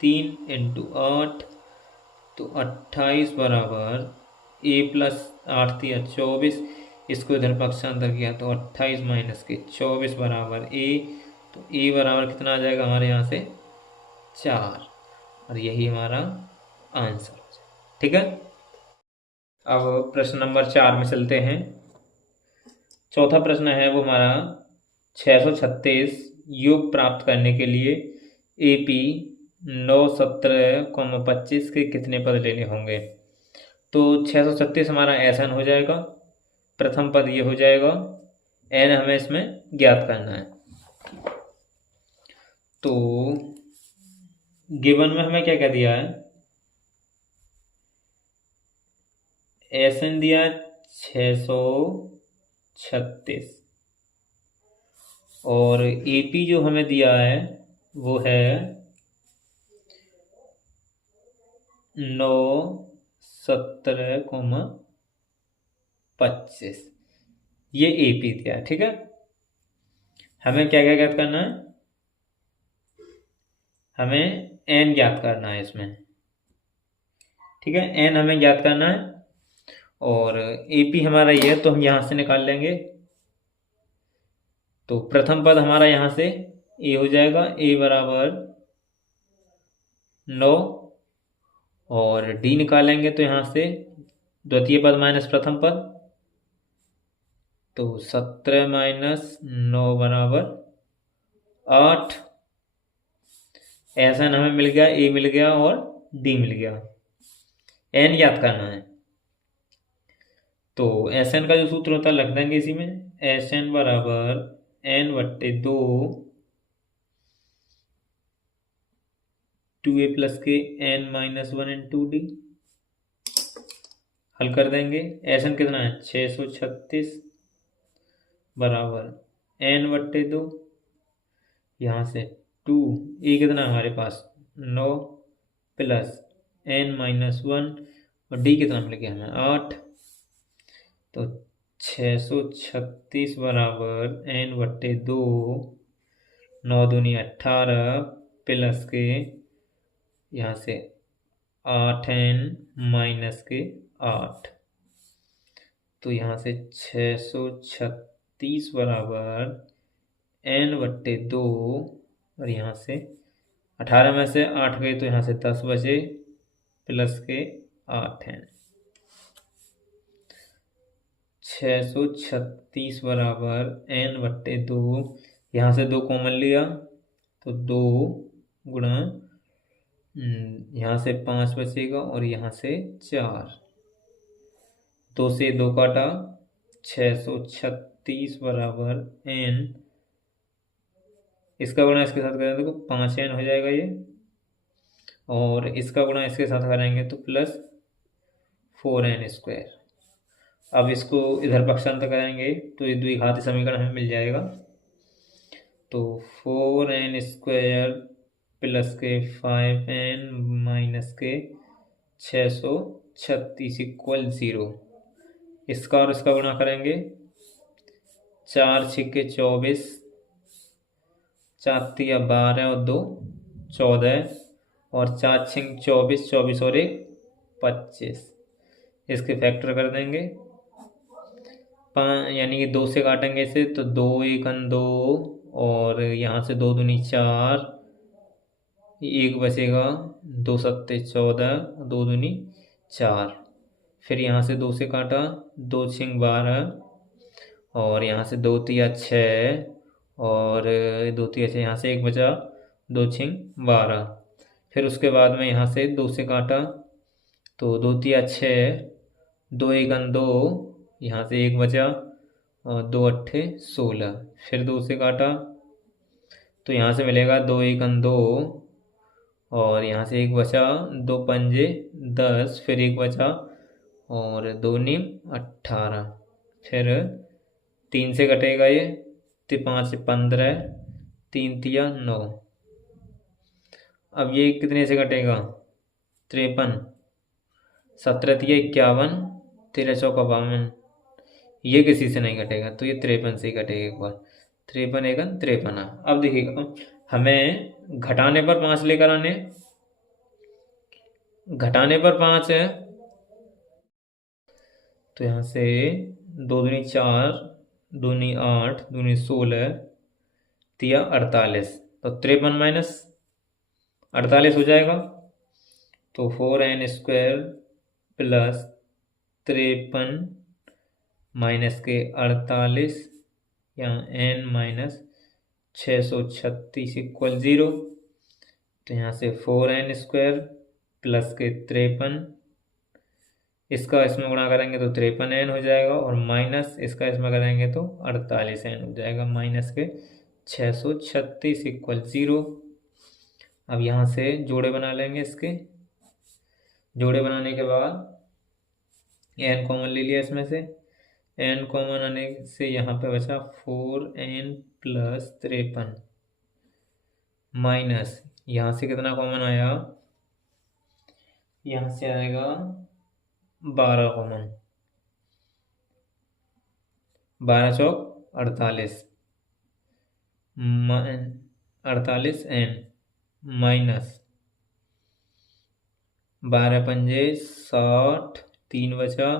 3 इंटू 8, तो 28 बराबर a प्लस 8 दिया 24, इसको इधर पक्षांतर किया तो 28 माइनस के 24 बराबर a, तो a बराबर कितना आ जाएगा हमारे यहाँ से 4, और यही हमारा आंसर हो जाएगा, ठीक है। अब प्रश्न नंबर 4 में चलते हैं। चौथा प्रश्न है वो हमारा 636 योग प्राप्त करने के लिए AP 9 17 25 के कितने पद लेने होंगे, तो 636 हमारा SN हो जाएगा, प्रथम पद ये हो जाएगा, N हमें इसमें ज्ञात करना है। तो गिवन में हमें क्या क्या दिया है, SN दिया 636, और AP जो हमें दिया है वो है 9 17,25 ये AP दिया है। ठीक है, हमें क्या क्या ज्ञात करना है, हमें N ज्ञात करना है इसमें। ठीक है, N हमें ज्ञात करना है और AP हमारा ये है तो हम यहाँ से निकाल लेंगे। तो प्रथम पद हमारा यहाँ से A हो जाएगा, A बराबर 9 और D निकालेंगे तो यहाँ से द्वितीय पद माइनस प्रथम पद, तो 17 माइनस 9 बराबर 8। SN हमें मिल गया, A मिल गया और D मिल गया। N याद करना है तो SN का जो सूत्र होता है लिख देंगे इसी में, SN बराबर N/2 2A प्लस के N-1 इंटू D। हल कर देंगे, SN कितना है 636 बराबर N/2, यहाँ से 2 A कितना है हमारे पास 9 प्लस N-1 और D कितना मिल गया हमें 8। तो 636 बराबर N/2 9 दूनी 18 प्लस के यहाँ से 8N माइनस के 8। तो यहाँ से 636 बराबर N/2 और यहाँ से 18 में से 8 गए तो यहाँ से 10 बचे प्लस के 8N। 636 बराबर N/2, यहाँ से 2 कॉमन लिया तो 2 गुणा यहाँ से 5 बचेगा और यहाँ से 4, 2 से 2 काटा, 636 बराबर N, इसका गुणा इसके साथ करेंगे तो 5N हो जाएगा ये, और इसका गुणा इसके साथ करेंगे तो प्लस 4N²। अब इसको इधर पक्षांतर करेंगे तो ये द्विघाती समीकरण हमें मिल जाएगा। तो 4N² प्लस के 5N माइनस के 636 इक्वल 0। इसका और इसका गुणा करेंगे, 4 छिक्के 24, 4 तिया 12 और 2 14 और 4 छिंग 24, 24 और 1 25। इसके फैक्टर कर देंगे, यानी कि 2 से काटेंगे इसे तो 2 1 2 और यहाँ से 2 दूनी 4, 1 बचेगा, 2 सत्ते 14, 2 दूनी 4। फिर यहाँ से 2 से काटा, 2 छिंग 12 और यहाँ से 2 तिया 6 और 2 तिया 6, यहाँ से 1 बचा, 2 छिंग 12। फिर उसके बाद में यहाँ से 2 से काटा तो 2 तिया 6, 2 1 2, यहाँ से 1 बचा और 2 अट्ठे 16। फिर 2 से काटा तो यहाँ से मिलेगा 2 1 2 और यहाँ से 1 बचा, 2 पंजे 10, फिर 1 बचा और 2 नीम 18। फिर 3 से कटेगा ये तो 5 15, 3 तिया 9। अब ये कितने से कटेगा 53, 17 तिया 51, 13 चौका 52। ये किसी से नहीं कटेगा तो ये 53 से ही कटेगा एक बार, 53 एक 53। अब देखिएगा हमें घटाने पर 5 लेकर आने, घटाने पर 5 है तो यहाँ से 2 दूनी 4, दूनी 8, दूनी 16, तिया 48, तो 53 माइनस 48 हो जाएगा। तो 4N² प्लस 53 माइनस के 48, यहाँ N माइनस 636 इक्वल 0। तो यहाँ से 4N² प्लस के 53, इसका इसमें गुणा करेंगे तो 53N हो जाएगा और माइनस इसका इसमें करेंगे तो 48N हो जाएगा, माइनस के 636 इक्वल 0। अब यहाँ से जोड़े बना लेंगे, इसके जोड़े बनाने के बाद N कॉमन ले लिया इसमें से, N कॉमन आने से यहाँ पे बचा 4N प्लस 53 माइनस यहाँ से कितना कॉमन आया यहाँ से आएगा 12 कॉमन, 12 चौक 48, 48 एन माइनस 12 पंजे 60, 3 बचा,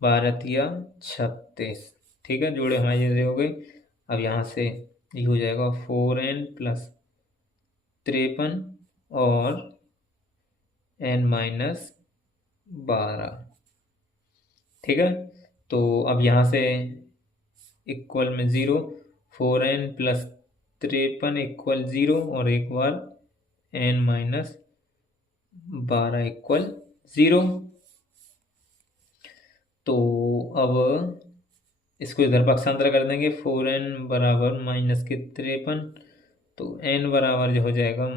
12 तिया 36। ठीक है, जोड़े हमारे जैसे हो गई। अब यहाँ से ये हो जाएगा 4n प्लस 53 और n माइनस 12। ठीक है, तो अब यहाँ से इक्वल में 0, 4n प्लस 53 इक्वल 0 और एक बार n माइनस 12 इक्वल 0। तो अब इसको इधर पक्षांतर कर देंगे, 4n बराबर माइनस के 53, तो n बराबर जो हो जाएगा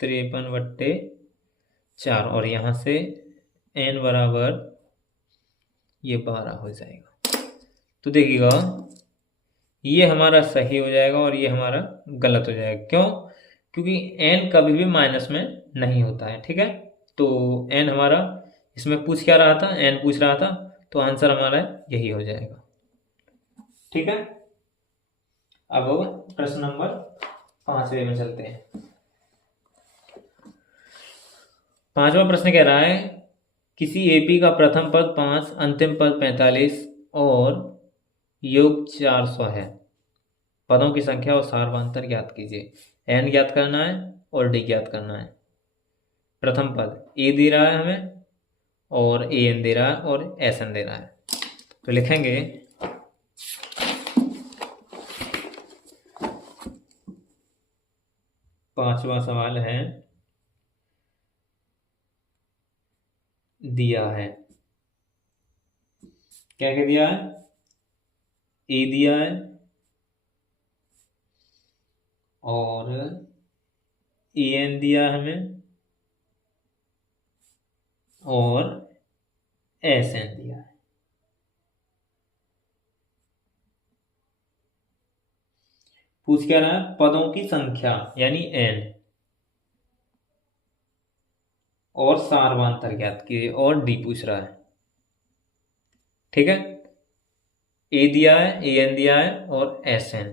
-53/4 और यहाँ से n बराबर ये 12 हो जाएगा। तो देखिएगा ये हमारा सही हो जाएगा और ये हमारा गलत हो जाएगा। क्यों? क्योंकि n कभी भी माइनस में नहीं होता है। ठीक है, तो n हमारा इसमें पूछ क्या रहा था, n पूछ रहा था, तो आंसर हमारा यही हो जाएगा। ठीक है, अब प्रश्न नंबर 5वें में चलते हैं। 5वां प्रश्न कह रहा है किसी एपी का प्रथम पद 5, अंतिम पद 45 और योग 400 है। पदों की संख्या और सारवांतर ज्ञात कीजिए। एन ज्ञात करना है और डी ज्ञात करना है। प्रथम पद ए दे रहा है हमें और ए एन दे रहा है और एस एन दे रहा है। तो लिखेंगे 5वां सवाल है, दिया है, क्या क्या दिया है, ए दिया है और ए एन दिया है हमें और एस एन दिया है। पूछ क्या रहा है, पदों की संख्या यानी एन और सारवांतर ज्ञात कीजिए और डी पूछ रहा है। ठीक है, ए दिया है, ए एन दिया है और एस एन।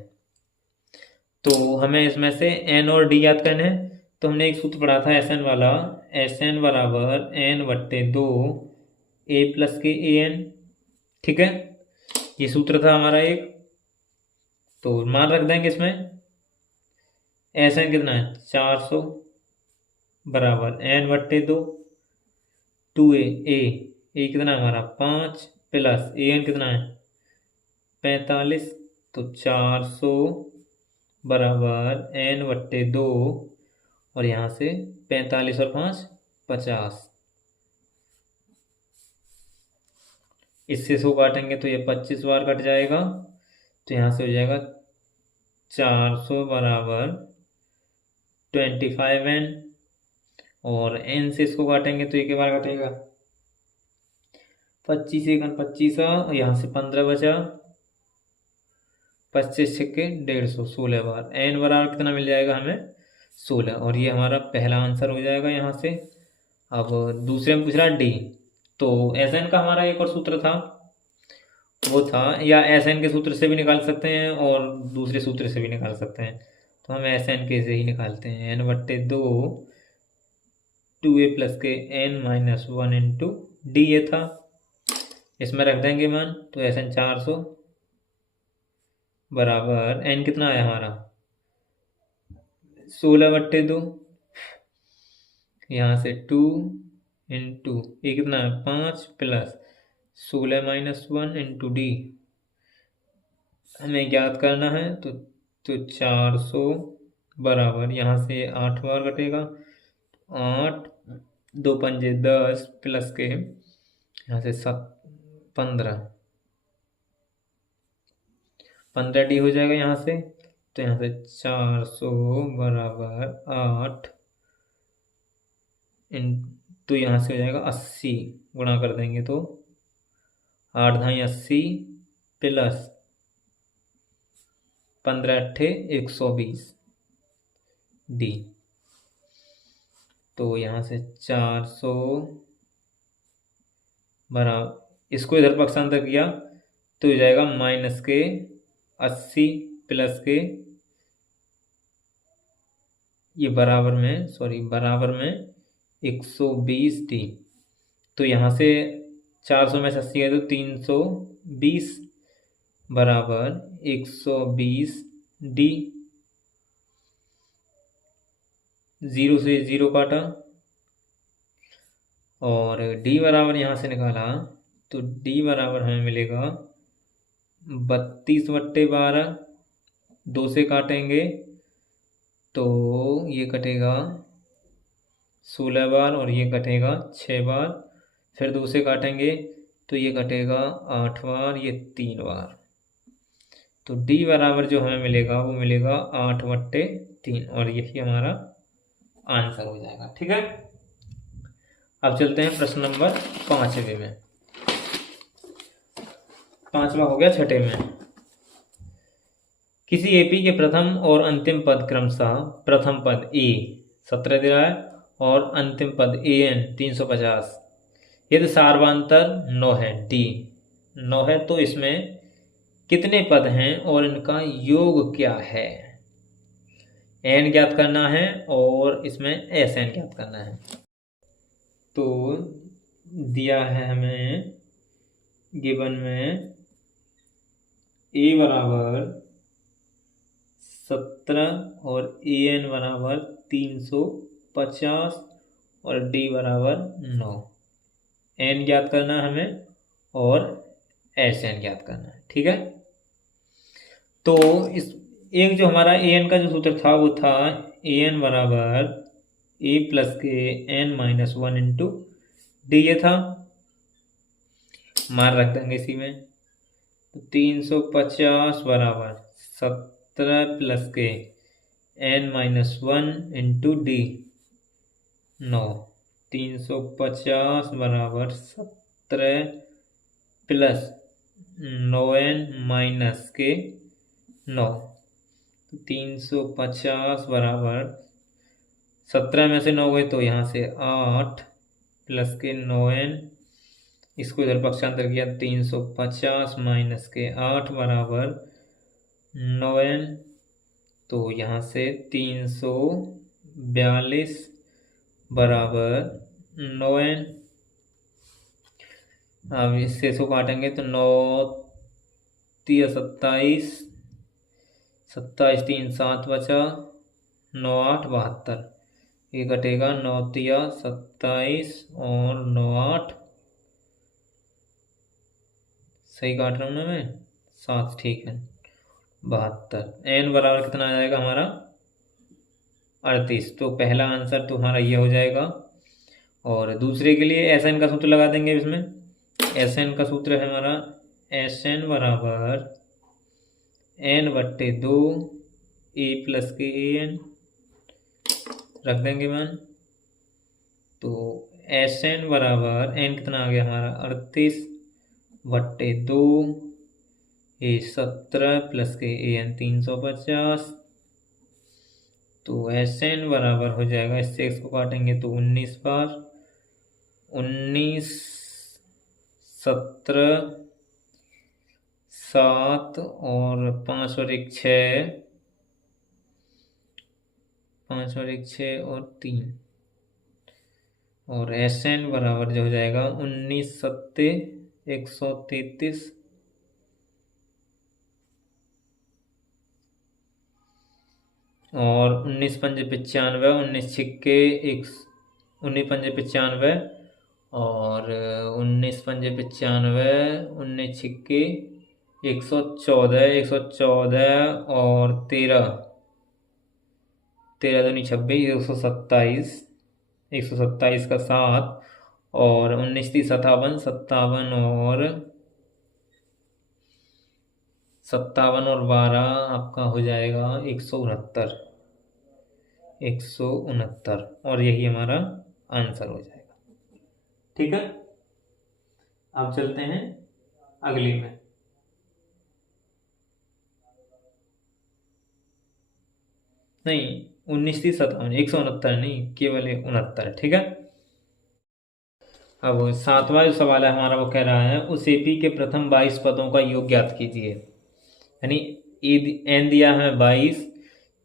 तो हमें इसमें से एन और डी याद करने हैं। तो हमने एक सूत्र पढ़ा था एस एन वाला, एस एन बराबर n/2 ए प्लस के ए एन। ठीक है, ये सूत्र था हमारा एक। तो मान रख देंगे इसमें, एस एन कितना है 400 बराबर n/2 2a, ए कितना है हमारा 5 प्लस ए एन कितना है 45, तो 400 बराबर n/2 और यहाँ से 45 और 5 50। इससे 100 काटेंगे तो ये 25 बार कट जाएगा, तो यहाँ से हो जाएगा 400 बराबर 25n और n से इसको काटेंगे तो एक बार कटेगा 25 1 25, यहाँ से 15 बचा, 25 छक्के 150, 16 बार। n बराबर कितना मिल जाएगा हमें 16 और ये हमारा पहला आंसर हो जाएगा यहाँ से। अब दूसरे में पूछ रहा डी, तो एस एन का हमारा एक और सूत्र था, वो था, या एस एन के सूत्र से भी निकाल सकते हैं और दूसरे सूत्र से भी निकाल सकते हैं। तो हम एस एन के से ही निकालते हैं, n/2 2a प्लस के n-1 इंटू डी ये था, इसमें रख देंगे मान, तो एस एन 400 बराबर n कितना आया हमारा 16/2, यहाँ से 2 इंटू ये कितना है 5 प्लस 16-1 इंटू डी हमें ज्ञात करना है। तो 400 बराबर यहाँ से 8 बार कटेगा, 8 2 पंजे 10 प्लस के यहाँ से 15 डी हो जाएगा यहाँ से। तो यहाँ से 400 बराबर 8 तो यहाँ से हो जाएगा 80, गुणा कर देंगे तो 8 धाई 80 प्लस 15 अट्ठे 120 डी। तो यहाँ से 400 बराबर, इसको इधर पक्षांतर किया तो हो जाएगा माइनस के 80 प्लस के ये बराबर में 120 डी। तो यहाँ से 400 में से 80 है तो 320 बराबर 120 डी। 0 से 0 काटा और डी बराबर यहाँ से निकाला तो डी बराबर हमें मिलेगा 32/12। 2 से काटेंगे तो ये कटेगा 16 बार और ये कटेगा 6 बार। फिर 2 से काटेंगे तो ये कटेगा 8 बार, ये 3 बार। तो डी बराबर जो हमें मिलेगा वो मिलेगा 8/3 और यही हमारा आंसर हो जाएगा। ठीक है, अब चलते हैं प्रश्न नंबर 5वें में। 5वां हो गया छठे में। किसी एपी के प्रथम और अंतिम पद क्रमशः प्रथम पद ए 17 दे रहा है और अंतिम पद ए एन 350। यदि सार्वंतर 9 है, डी 9 है, तो इसमें कितने पद हैं और इनका योग क्या है? एन ज्ञात करना है और इसमें एस एन ज्ञात करना है। तो दिया है हमें गिवन में ए बराबर 17 और ए एन बराबर 350 और डी बराबर 9। एन ज्ञात करना है हमें और एस एन ज्ञात करना है। ठीक है, तो इस एक जो हमारा ए एन का जो सूत्र था वो था ए एन बराबर ए प्लस के एन माइनस 1 इंटू डी, ये था। मान रख देंगे इसी में, तो 350 बराबर 17 प्लस के एन माइनस 1 इंटू डी 9। 350 बराबर 17 प्लस 9n माइनस के 9। 350 बराबर 17 में से 9 गए तो यहाँ से 8 प्लस के 9n, इसको इधर पक्षांतर किया 350 माइनस के 8 बराबर 9n। तो यहाँ से 342 बराबर 9n। अब इससे इसको काटेंगे तो 9 3 27, 27 3 7 बचा, 9 8 72। ये कटेगा 9 3 27 और 9 8, सही काट रहा हूँ ना मैं? 7, ठीक है, 72। एन बराबर कितना आ जाएगा हमारा? 38। तो पहला आंसर तो हमारा ये हो जाएगा। और दूसरे के लिए एस एन का सूत्र लगा देंगे। इसमें एस एन का सूत्र है हमारा एस एन बराबर n/2 ए प्लस के ए एन, रख देंगे मान। तो एस एन बराबर एन कितना आ गया हमारा? 38/2 ए 17 प्लस के ए एन 350। तो एस एन बराबर हो जाएगा, इससे इसको काटेंगे तो 19 बार, 19 17 7 और 5 और 1 6, 5 और 1 6 और 3। और एस एन बराबर जो हो जाएगा 19 7 133 और 19 5 95, 19 छिक्के 19 5 95 और 19 5 95, 19 छिक्के 114, 114 और 13 13 दूनी 26, 127, 127 का 7 और 19 30 57, 57 और 12 आपका हो जाएगा 169, 169 और यही हमारा आंसर हो जाएगा। ठीक है, अब चलते हैं अगली में। नहीं, 19 169 नहीं, केवल 69। ठीक है। अब 7वां जो सवाल है हमारा, वो कह रहा है उस एपी के प्रथम 22 पदों का योग ज्ञात कीजिए। यानी एन दिया है 22,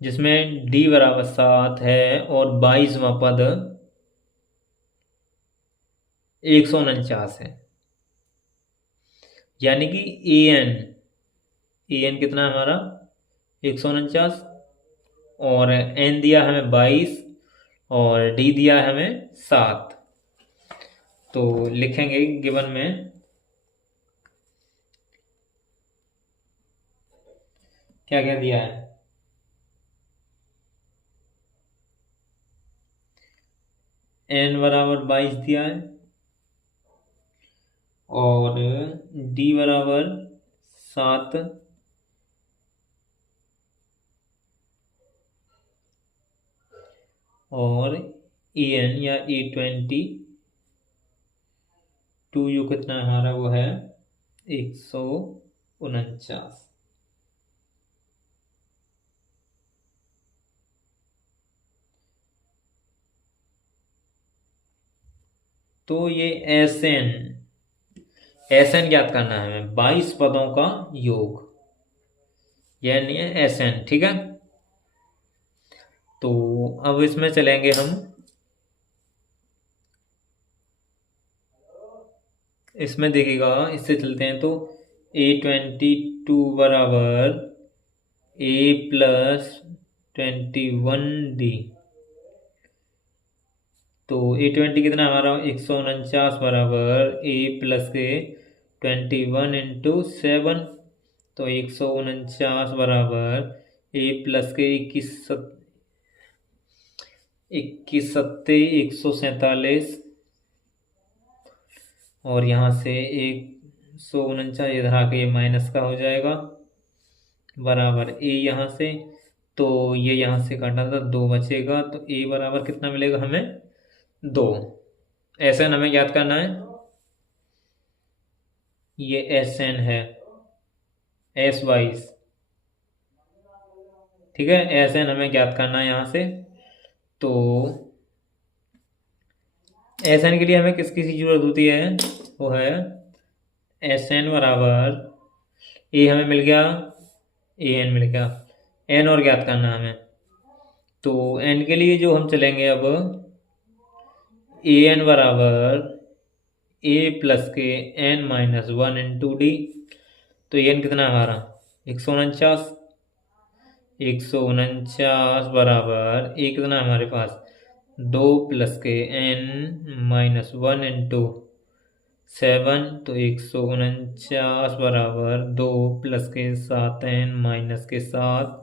जिसमें डी बराबर 7 है और 22वां पद 149 है। यानी कि ए एन कितना है हमारा 149, और एन दिया हमें 22 और डी दिया है हमें 7। तो लिखेंगे गिवन में क्या क्या दिया है। एन बराबर 22 दिया है और डी बराबर 7 और एन या E22 जो कितना है हमारा, वो है 149। तो ये एस एन ज्ञात करना है हमें, 22 पदों का योग, यह नहीं है एस एन। ठीक है। तो अब इसमें चलेंगे हम, इसमें देखिएगा, इससे चलते हैं तो A22 बराबर A+21D। तो A20 कितना हमारा 149 बराबर A+21 × 7। तो 149 बराबर A+21 सत्ते 147, और यहाँ से 149 इधर आके ये माइनस का हो जाएगा, बराबर ए यहाँ से, तो ये यहाँ से काटा था 2 बचेगा, तो ए बराबर कितना मिलेगा हमें 2। एस एन हमें याद करना है, ये एस एन है S22। ठीक है। एस एन हमें ज्ञात करना है यहाँ से। तो एस एन के लिए हमें किसकी सी जरूरत होती है, वो है एस एन बराबर ए हमें मिल गया, ए एन मिल गया, एन और ज्ञात करना हमें। तो एन के लिए जो हम चलेंगे अब, ए एन बराबर A+(n-1) × D। तो एन कितना है हमारा 149। 149 बराबर ए कितना है हमारे पास 2+(n-1) × 7। तो 149 बराबर 2+(7n-7)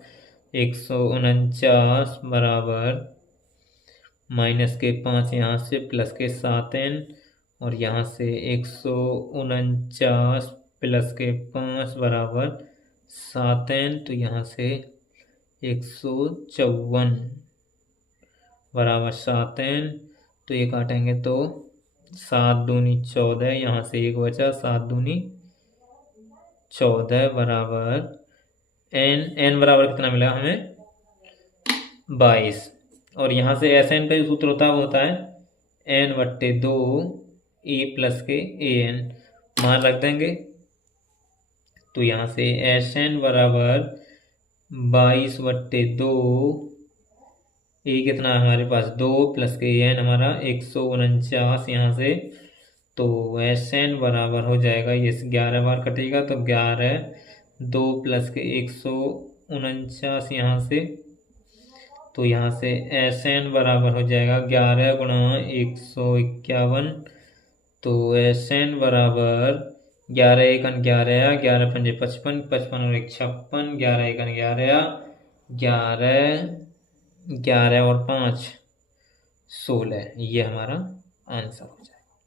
149 बराबर -5 यहाँ से +(7n), और यहाँ से 149 +5 बराबर 7n। तो यहाँ से 154 बराबर 7n। तो ये काटेंगे तो 7 दूनी 14, यहाँ से 1 बचा, 7 दूनी 14 बराबर n बराबर कितना मिला हमें 22। और यहाँ से एस एन का जो सूत्र होता है वो होता है n/2 A+(n) मान रख देंगे। तो यहाँ से एस एन बराबर 22/2, ए कितना है हमारे पास 2+(n) हमारा 149 यहाँ से। तो एस एन बराबर हो जाएगा, ये 11 बार कटेगा, तो 11 2+149 यहाँ से। तो यहाँ से एस एन बराबर हो जाएगा 11 × 151। तो एस एन बराबर 11 × 1 = 11, 11 × 5 = 55, 55 और 1 56, 11 × 1 = 11, 11 और 5 16। ये हमारा आंसर हो जाएगा।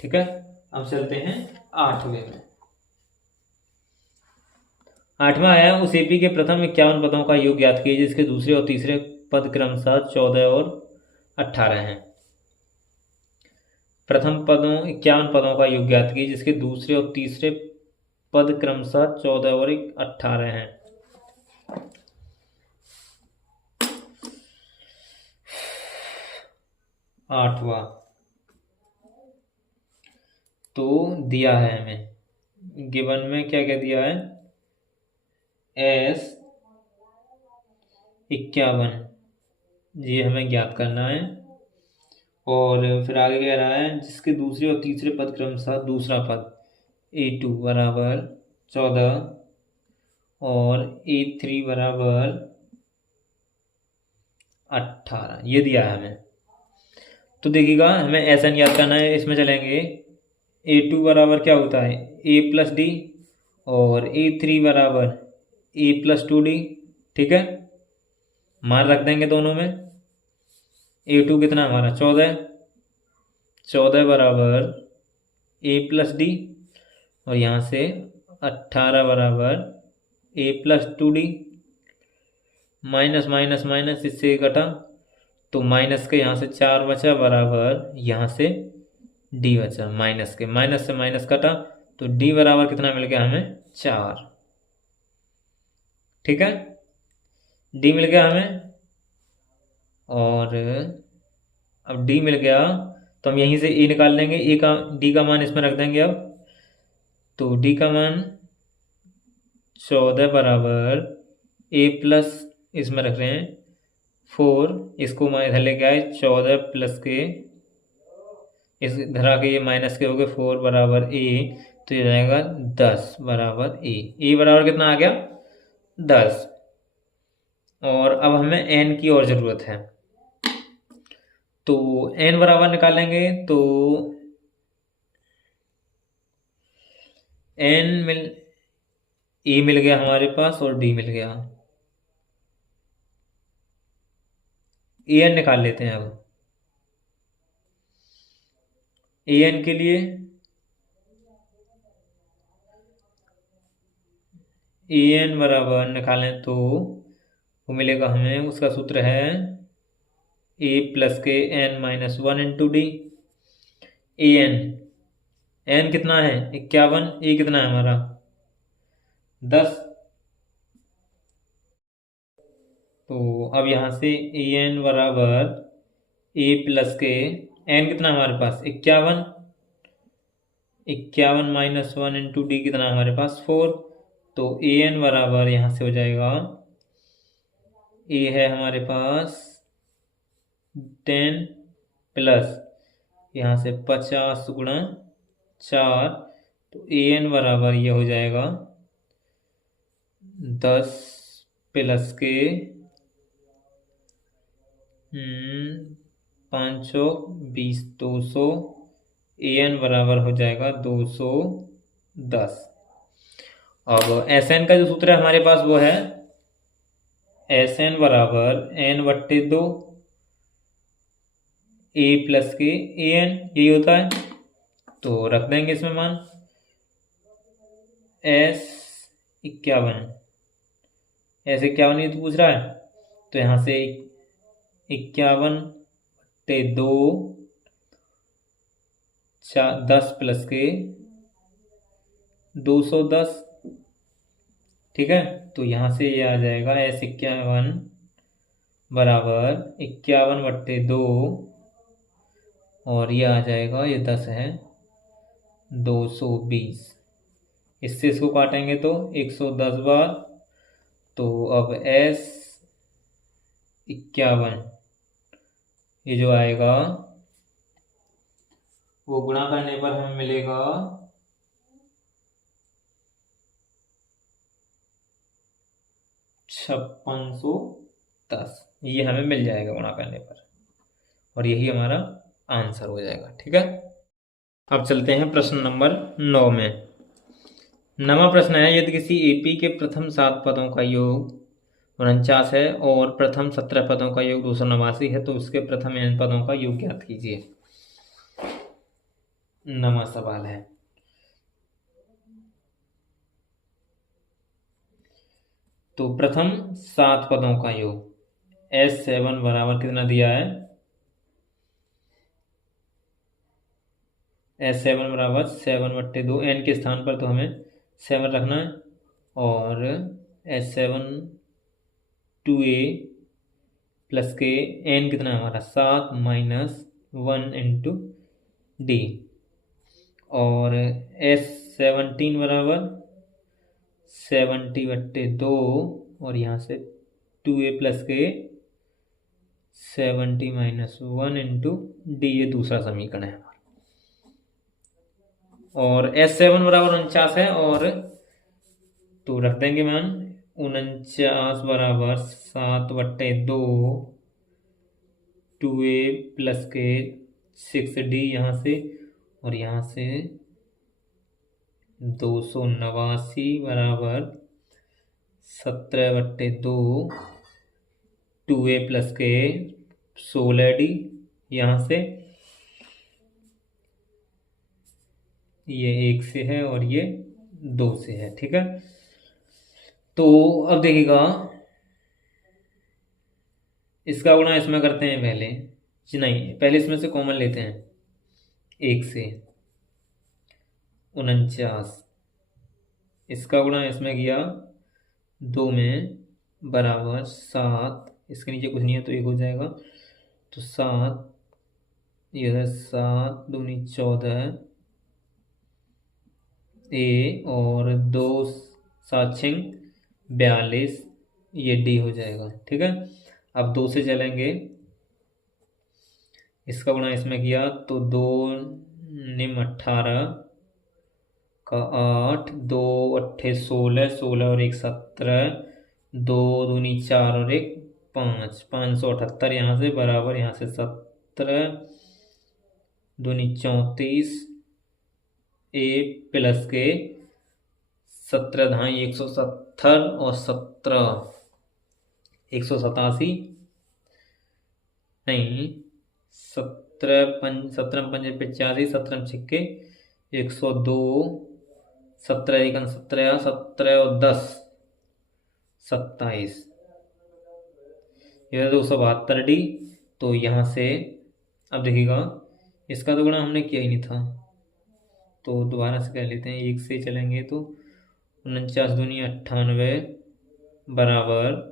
ठीक है। अब चलते हैं 8वें में। 8वां है उस एपी के प्रथम 51 पदों का योग ज्ञात कीजिए जिसके दूसरे और तीसरे पद क्रमशः 14 और 18 हैं। प्रथम 51 पदों का योग ज्ञात कीजिए जिसके दूसरे और तीसरे पद क्रमशः 14 और 18 हैं। 8वां। तो दिया है हमें गिवन में क्या क्या दिया है, S 51, ये हमें ज्ञात करना है। और फिर आगे कह रहा है जिसके दूसरे और तीसरे पद क्रमशः दूसरा पद A2 बराबर 14 और A3 बराबर 18, ये दिया है हमें। तो देखिएगा हमें ऐसा नहीं याद करना है, इसमें चलेंगे। A2 बराबर क्या होता है, A प्लस डी, और A3 बराबर A प्लस 2D। ठीक है, मान रख देंगे दोनों में। A2 कितना हमारा 14, 14 बराबर A प्लस डी, और यहाँ से 18 बराबर A plus 2D। Minus minus minus इससे घटा, तो माइनस के यहाँ से 4 बचा बराबर यहाँ से D बचा, माइनस के माइनस से माइनस कटा, तो D बराबर कितना मिल गया हमें, 4। ठीक है, D मिल गया हमें। और अब D मिल गया तो हम यहीं से A निकाल लेंगे, A का D का मान इसमें रख देंगे अब। तो D का मान 14 बराबर A प्लस, इसमें रख रहे हैं 4, इसको मैं इधर लेके आए 14 प्लस के, इस इधर आके ये माइनस के हो गए 4 बराबर A, तो ये जाएगा 10 बराबर A बराबर कितना आ गया, 10। और अब हमें n की और ज़रूरत है, तो n बराबर निकालेंगे तो A मिल गया हमारे पास और D मिल गया। an निकाल लेते हैं अब। an के लिए an बराबर निकालें तो वो मिलेगा हमें, उसका सूत्र है A प्लस के n minus 1 into D. n कितना है 51, A कितना है हमारा 10। तो अब यहाँ से an बराबर A प्लस के n कितना है हमारे पास 51, 51 माइनस 1 इंटू डी कितना है हमारे पास 4। तो an बराबर यहाँ से हो जाएगा, A है हमारे पास 10 प्लस यहाँ से 50 गुणा 4, तो an बराबर ये हो जाएगा 10 प्लस के 520, 200, an बराबर हो जाएगा 210। अब Sn का जो सूत्र है हमारे पास वो है Sn बराबर n/2 A प्लस के an, यही होता है। तो रख देंगे इसमें मान S51, ये तो पूछ रहा है, तो यहाँ से 51/2 10 प्लस के 210। ठीक है, तो यहाँ से ये आ जाएगा S51 बराबर 51/2, और ये आ जाएगा, ये 10 है 220। इससे इसको काटेंगे तो 110 बार, तो अब S51 ये जो आएगा वो गुणा करने पर हमें मिलेगा 5610, ये हमें मिल जाएगा गुणा करने पर, और यही हमारा आंसर हो जाएगा। ठीक है, अब चलते हैं प्रश्न नंबर 9 में। 9वां प्रश्न है, यदि किसी AP के प्रथम 7 पदों का योग 49 है और प्रथम 17 पदों का योग 289 है, तो उसके प्रथम n पदों का योग ज्ञात कीजिए। 9वां सवाल है। तो प्रथम 7 पदों का योग S7 बराबर कितना दिया है, S7 बराबर 7/2, n के स्थान पर तो हमें 7 रखना है, और S7 2A प्लस के n कितना है हमारा 7 माइनस 1 इंटू डी, और S17 बराबर 70/2, और यहाँ से 2a प्लस के 70 माइनस 1 इंटू डी, ये दूसरा समीकरण है हमारा। और S7 बराबर 49 है, और तो रख देंगे मान 49 बराबर 7/2, 2a प्लस के 6d यहाँ से, और यहाँ से 289 बराबर 17/2, 2a प्लस के 16d यहाँ से, ये 1 से है और ये 2 से है। ठीक है, तो अब देखिएगा इसका गुणा इसमें करते हैं पहले, नहीं पहले इसमें से कॉमन लेते हैं, 1 से 49, इसका गुणा इसमें किया 2 में बराबर 7, इसके नीचे कुछ नहीं है तो 1 हो जाएगा, तो 7, यह है 7 दूनी 14 ए, और 2 7 6 42, ये डी हो जाएगा। ठीक है, अब 2 से चलेंगे, इसका गुणा इसमें किया तो 2 निम 18 का 8, 2 8 16, 16 और 1 17, 2 दूनी 4 और 1 5, 578 यहाँ से बराबर, यहाँ से 17 दूनी 34, ए प्लस के 17 धाई 170, और 17 187, नहीं 17 5 85, 17 छिक्के 102, 17 1 17, 17 और 10 27, यह 272 डी। तो यहाँ से अब देखिएगा इसका तो गुणा हमने किया ही नहीं था, तो दोबारा से कर लेते हैं, 1 से चलेंगे तो 49 दूनी 98 बराबर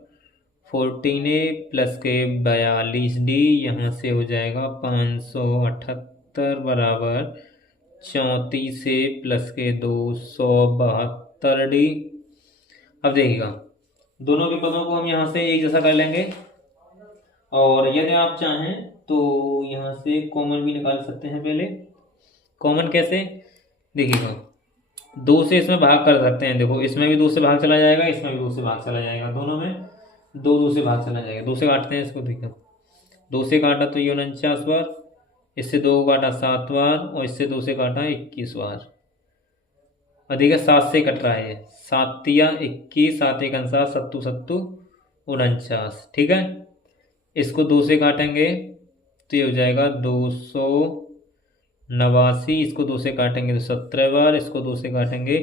14a प्लस के 42d, यहाँ से हो जाएगा 578 बराबर 34a प्लस के 272d। अब देखिएगा दोनों के पदों को हम यहाँ से एक जैसा कर लेंगे, और यदि आप चाहें तो यहाँ से कॉमन भी निकाल सकते हैं। पहले कॉमन कैसे, देखिएगा 2 से इसमें भाग कर सकते हैं, देखो इसमें भी 2 से भाग चला जाएगा, इसमें भी 2 से भाग चला जाएगा, दोनों में 2 से भाग चला जाएगा। 2 से काटते हैं इसको, देखो 2 से काटा तो ये 49 बार, इससे 2 काटा 7 बार, और इससे 2 से काटा 21 बार, और देखिए 7 से कट रहा है, 7 तिया 21, 7 1 7, 7 7 49। ठीक है, इसको 2 से काटेंगे तो ये हो जाएगा 289, इसको 2 से काटेंगे तो 17 बार, इसको 2 से काटेंगे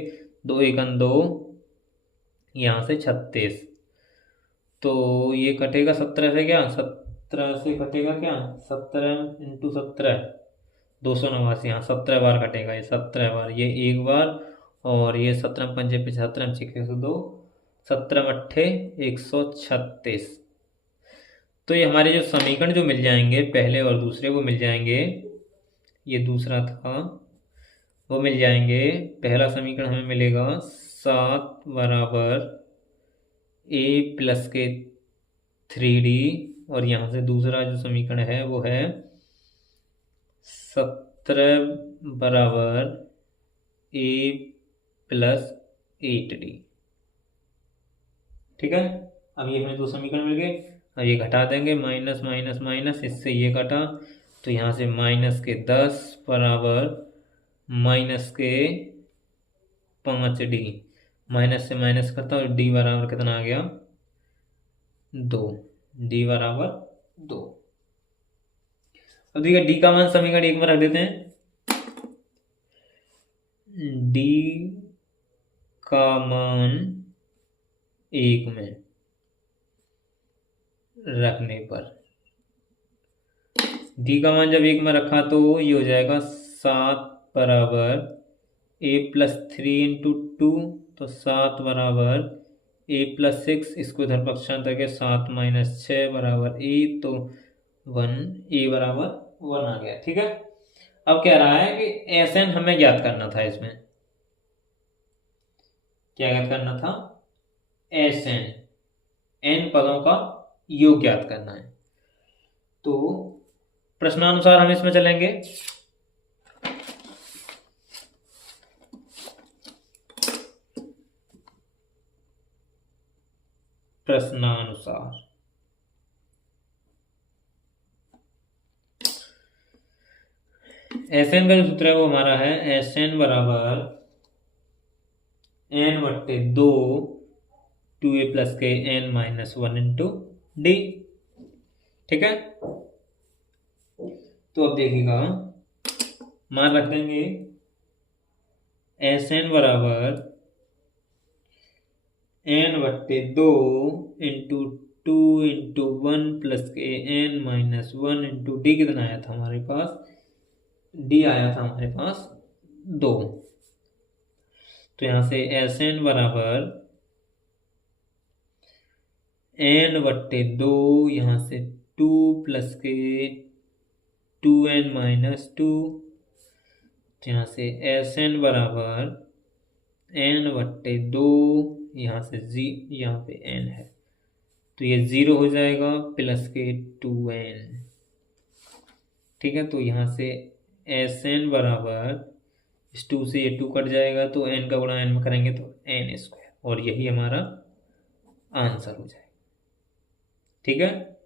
2 1 2, यहाँ से 36, तो ये कटेगा 17 से, क्या 17 से कटेगा, क्या 17 इंटू 17 289, यहाँ 17 बार कटेगा, ये 17 बार, ये 1 बार, और ये 17 पंजे 75 छिक्के 102, 17 अट्ठे 136। तो ये हमारे जो समीकरण जो मिल जाएंगे पहले और दूसरे वो मिल जाएंगे, ये दूसरा था वो मिल जाएंगे। पहला समीकरण हमें मिलेगा 7 बराबर a प्लस के 3d, और यहाँ से दूसरा जो समीकरण है वो है 17 बराबर a प्लस 8d। ठीक है, अब ये हमें 2 समीकरण मिल गए। अब ये घटा देंगे, माइनस माइनस माइनस, इससे ये कटा तो यहाँ से माइनस के 10 बराबर माइनस के 5d, माइनस से माइनस करता और d बराबर कितना आ गया 2, d बराबर 2। अब देखिए d का मान समीकरण 1 में रख देते हैं, d का मान 1 में रखने पर, d का मान जब 1 में रखा तो ये हो जाएगा 7 बराबर a प्लस 3 इंटू 2, तो 7 बराबर a प्लस 6, इसको इधर पक्षांतर के 7 माइनस 6 बराबर a, तो 1 a बराबर 1 आ गया। ठीक है, अब कह रहा है कि एस एन हमें ज्ञात करना था। इसमें क्या ज्ञात करना था? एस एन, एन पदों का योग ज्ञात करना है। तो प्रश्नानुसार हम इसमें चलेंगे। प्रश्नानुसार एस एन का जो सूत्र है वो हमारा है एस एन बराबर एन बट्टे 2 2a प्लस के एन माइनस 1 इंटू डी। ठीक है, तो अब देखिएगा, मान रख देंगे एस एन बराबर एन बट्टे 2 इंटू 2 इंटू 1 प्लस के एन माइनस 1 इंटू डी। कितना आया था हमारे पास? डी आया था हमारे पास 2। तो यहां से एस एन बराबर एन बट्टे 2, यहां से 2 प्लस के 2n माइनस 2। तो यहाँ से एस एन बराबर एन बट्टे 2, यहाँ से यहाँ पे n है तो ये 0 हो जाएगा, प्लस के 2n। ठीक है, तो यहाँ से एस एन बराबर इस 2 से ये 2 कट जाएगा, तो n का गुणा n में करेंगे तो n स्क्वायर, और यही हमारा आंसर हो जाएगा। ठीक है।